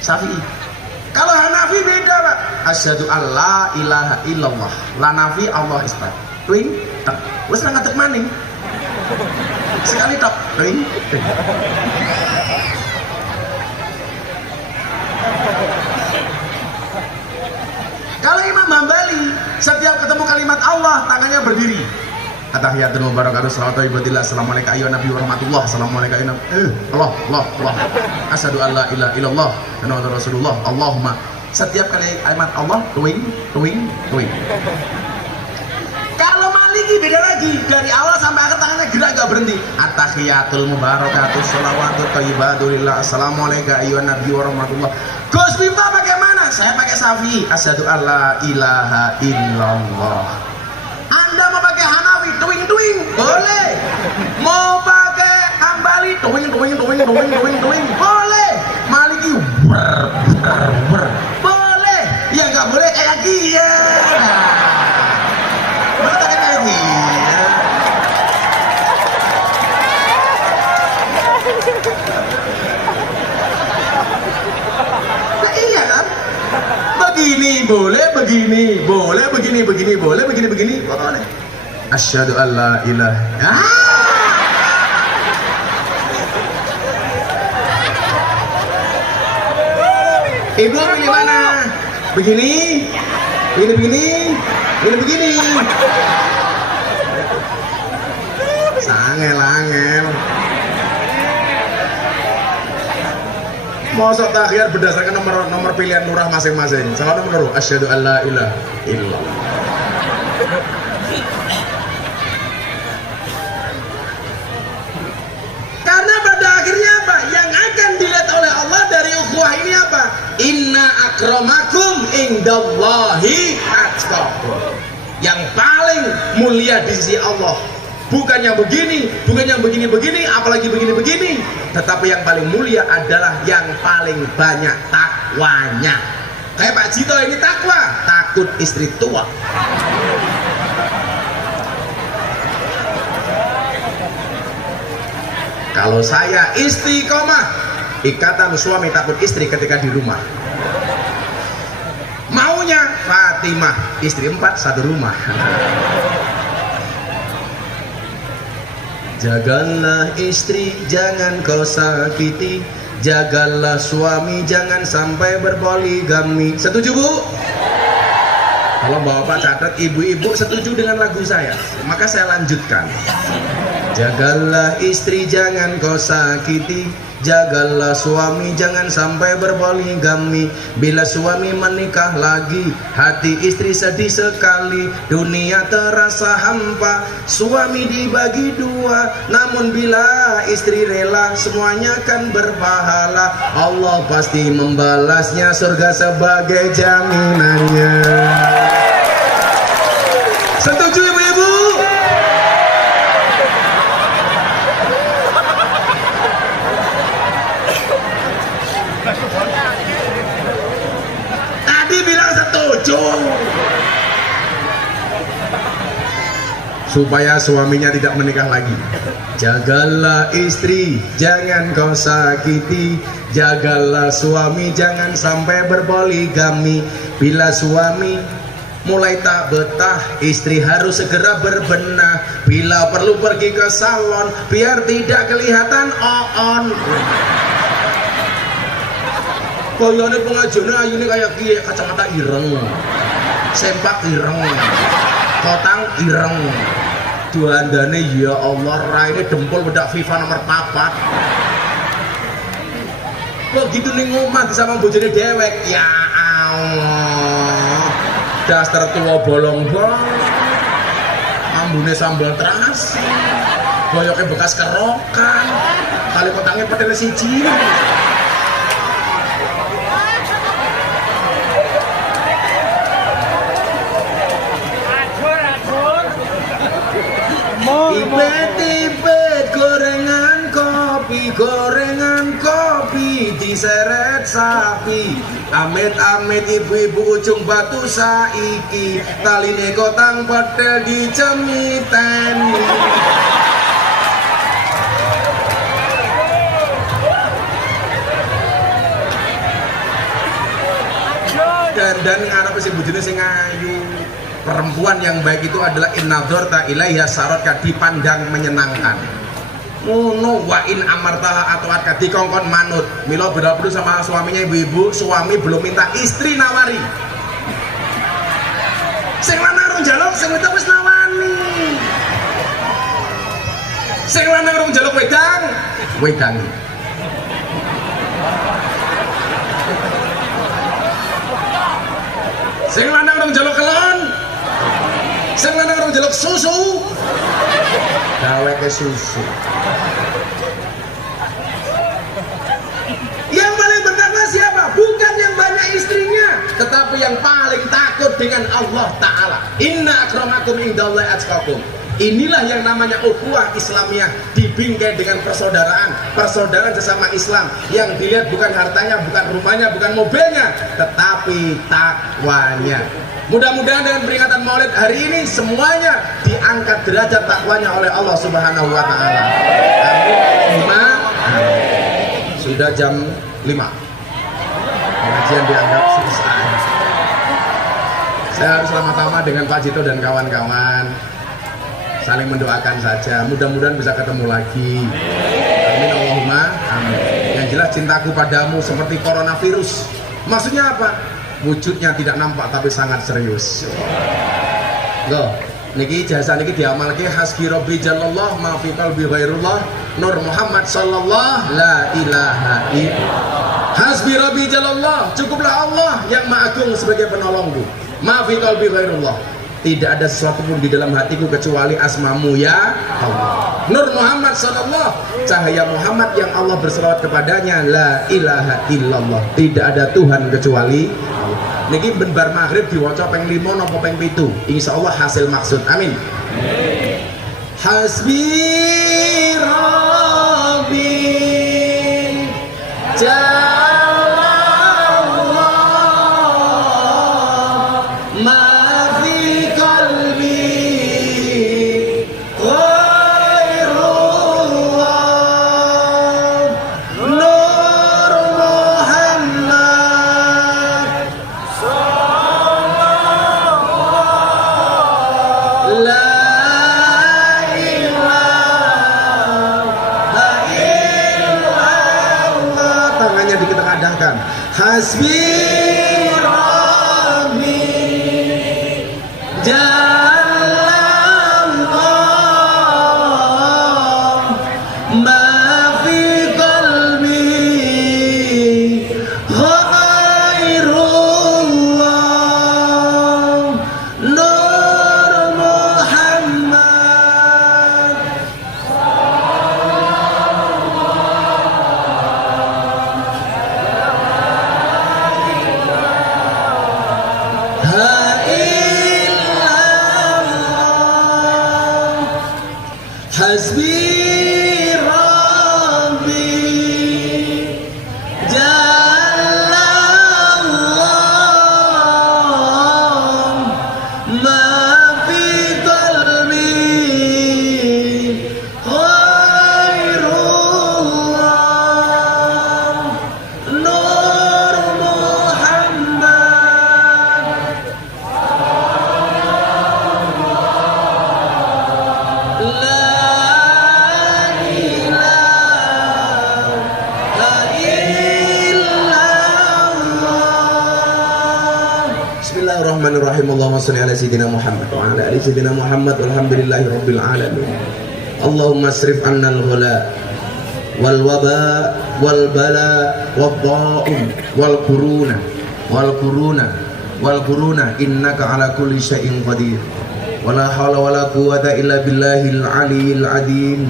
Syafi'i. Kalau Hanafi beda Pak, asyhadu alla ilaha illallah, la nafi Allah isbat, wing, tek, wis ra ngadeg maning sekali tok, wing. Kalau Imam Hambali setiap ketemu kalimat Allah tangannya berdiri. Atahiyatul mubarakatuh salawatu ibadillah assalamualaikum ayyuhan nabi wa rahmatullah assalamualaikum Allah asyhadu an la ilaha illallah wa anna rasulullah Allahumma. Setiap kali kalimat Allah tuing. Kalau Maliki beda lagi, dari awal sampai akhir tangannya gerak gak berhenti. Atahiyatul mubarakatuh salawatu thayyibatullillah assalamualaikum ayyuhan nabi wa rahmatullah. Gus Miftah bagaimana? Saya pakai Syafi'i, asyhadu alla ilaha illallah. Anda mau pakai Hanafi, tuing, boleh. Mau pakai Hambali, tuing, boleh. Maliki, boleh. Ya nggak boleh kayak dia. Mana kayak dia? Begini boleh, begini boleh, begini boleh. Asyhadu an la ilaha. Ibu bagaimana? Begini. Angel. Mosok tahiyat berdasarkan nomor pilihan lurah masing-masing. Salah nomor asyhadu an la ilaha illallah. Karena pada akhirnya apa? Yang akan dilihat oleh Allah dari ukhuwah ini apa? Inna akramakum indallahi atqakum. Yang paling mulia di sisi Allah. Bukan yang begini, apalagi begini, tetapi yang paling mulia adalah yang paling banyak takwanya. Kayak Pak Jito ini takwa, takut istri tua. Kalau saya istiqomah, ikatan suami takut istri ketika di rumah. Maunya Fatimah, istri 4 satu rumah. Jagalah istri, jangan kau sakiti. Jagalah suami, jangan sampai berpoligami. Setuju Bu? Kalau bapak catat, ibu-ibu setuju dengan lagu saya, maka saya lanjutkan. Jagalah istri, jangan kau sakiti. Jagalah suami, jangan sampai berpoligami. Bila suami menikah lagi, hati istri sedih sekali. Dunia terasa hampa, suami dibagi 2. Namun bila istri rela, semuanya akan berpahala. Allah pasti membalasnya, surga sebagai jaminannya. Setuju ibu-ibu? Tadi bilang setuju. Supaya suaminya tidak menikah lagi. Jagalah istri, jangan kau sakiti. Jagalah suami, jangan sampai berpoligami. Bila suami mulai tak betah, istri harus segera berbenah. Bila perlu pergi ke salon, biar tidak kelihatan on. Koyone pengajiannya ayune kayak kiye, kacamata ireng, sempak ireng, kotang ireng, duandane ya Allah, raine dempul bedak FIFA nomor 4. Kok gitu ning omah disama bojone dewek, ya Allah. Dasar tua bolong-bolong, ambune sambal terasi, boyoknya bekas kerokan, kali kotangnya petel siji. Ibet-ibet gorengan kopi diseret sapi. Amit-amit ibu-ibu ujung batu saiki, taline kotang petel dicemiten. Dan ngarep si bojone sing ayu. Perempuan yang baik itu adalah innadzarta ilaiha saraka, dipandang menyenangkan. Ngono wa in amartaha atau atka dikongkon manut. Mila beda-beda sama suaminya ibu-ibu, suami belum minta, istri nawari. Sing lanang rong njaluk, sing wedok wis nawani. Sing lanang rong njaluk wedang. Sing lanang rong njaluk kelon. Sing lanang rong njaluk susu. Gawe ke susu. Yang paling bertakwa siapa? Bukan yang banyak istrinya, tetapi yang paling takut dengan Allah Ta'ala. Inna akramakum indallahi atqakum. Inilah yang namanya ukhuwah Islamiyah, dibingkai dengan persaudaraan sesama Islam. Yang dilihat bukan hartanya, bukan rumahnya, bukan mobilnya, tetapi takwanya. Mudah-mudahan dengan peringatan Maulid hari ini semuanya diangkat derajat takwanya oleh Allah Subhanahu wa Ta'ala. Amin. Sudah jam 5. Pengajian dianggap selesai. Saya harus lama-lama dengan Pak Jito dan kawan-kawan. Saling mendoakan saja, mudah-mudahan bisa ketemu lagi. Amin Allahumma amin. Yang jelas cintaku padamu seperti coronavirus. Maksudnya apa? Wujudnya tidak nampak tapi sangat serius. Loh, niki jasa niki diamalke hasbi rabbi jallallah ma fi qalbi ghairullah Nur Muhammad sallallahu la ilaha illallah. Hasbi rabbi jallallah, cukuplah Allah yang maha agung sebagai penolongku. Ma fi qalbi ghairullah. Tidak ada sesuatu pun di dalam hatiku kecuali asmamu ya Allah. Nur Muhammad sallallahu, cahaya Muhammad yang Allah berselawat kepadanya, la ilaha illallah. Tidak ada Tuhan kecuali Allah. Niki ben bar maghrib diwaca ping 5 napa ping 7. Insyaallah hasil maksud. Amin. Hasbi rabbi hasbi rabbi jallallah ma fi qalbi ghairullah nur Muhammad hasbi rabbi jallallah ma fi qalbi ghairullah nur Muhammad la Bismillahirrahmanirrahim. Allahumma shalli ala sayyidina Muhammad wa ala ali sayyidina Muhammad walhamdulillahi rabbil alamin. Allahumma asrif anna al-ghala wal waba wal bala wad dha'um wal quruna innaka ala kulli syai'in qadir. Wala hawla wala quwwata illa billahil aliyyil azim.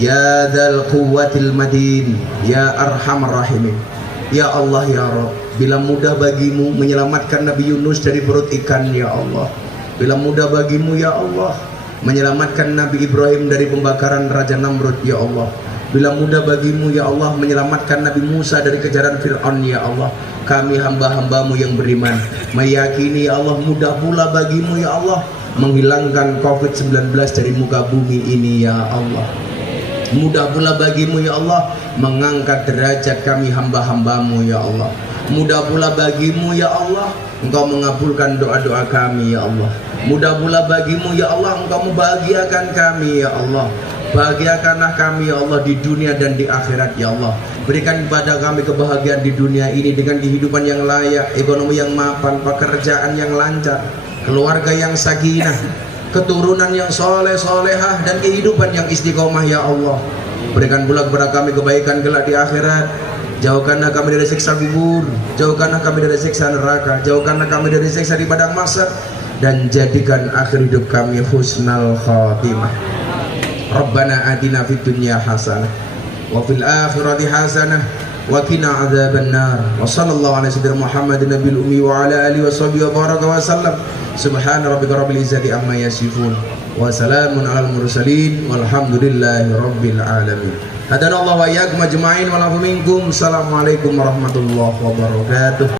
Ya dzal quwwatil matin, ya arhamar rahimin. Ya Allah ya Rabb, bila mudah bagimu menyelamatkan Nabi Yunus dari perut ikan ya Allah. Bila mudah bagimu ya Allah menyelamatkan Nabi Ibrahim dari pembakaran Raja Namrud ya Allah. Bila mudah bagimu ya Allah menyelamatkan Nabi Musa dari kejaran Fir'aun ya Allah. Kami hamba-hambamu yang beriman meyakini ya Allah mudah pula bagimu ya Allah menghilangkan COVID-19 dari muka bumi ini ya Allah. Mudah pula bagimu ya Allah mengangkat derajat kami hamba-hambamu ya Allah. Mudah pula bagimu ya Allah Engkau mengabulkan doa-doa kami ya Allah. Mudah pula bagimu ya Allah Engkau membahagiakan kami ya Allah. Bahagiakanlah kami ya Allah di dunia dan di akhirat ya Allah. Berikan kepada kami kebahagiaan di dunia ini dengan kehidupan yang layak, ekonomi yang mapan, pekerjaan yang lancar, keluarga yang sakinah, keturunan yang soleh solehah, dan kehidupan yang istiqomah ya Allah. Berikan pula kepada kami kebaikan kelak di akhirat. Jauhkanlah kami dari siksa kubur, jauhkanlah kami dari siksa neraka, jauhkanlah kami dari siksa di padang mahsyar, dan jadikan akhir hidup kami husnal khatimah. Rabbana atina fid dunya hasanah wa fil akhirati hasanah wa qina adzabannar. Wa sallallahu ala sayyidina Muhammadin nabiyil ummi wa ala alihi washabihi wa baraka wa sallam. Subhana rabbika rabbil izzati amma yasifun wa salamun alal mursalin walhamdulillahi rabbil alamin. Hadanallahu wa iyyakum ajma'in wa lakum minkum. Assalamualaikum warahmatullahi wabarakatuh.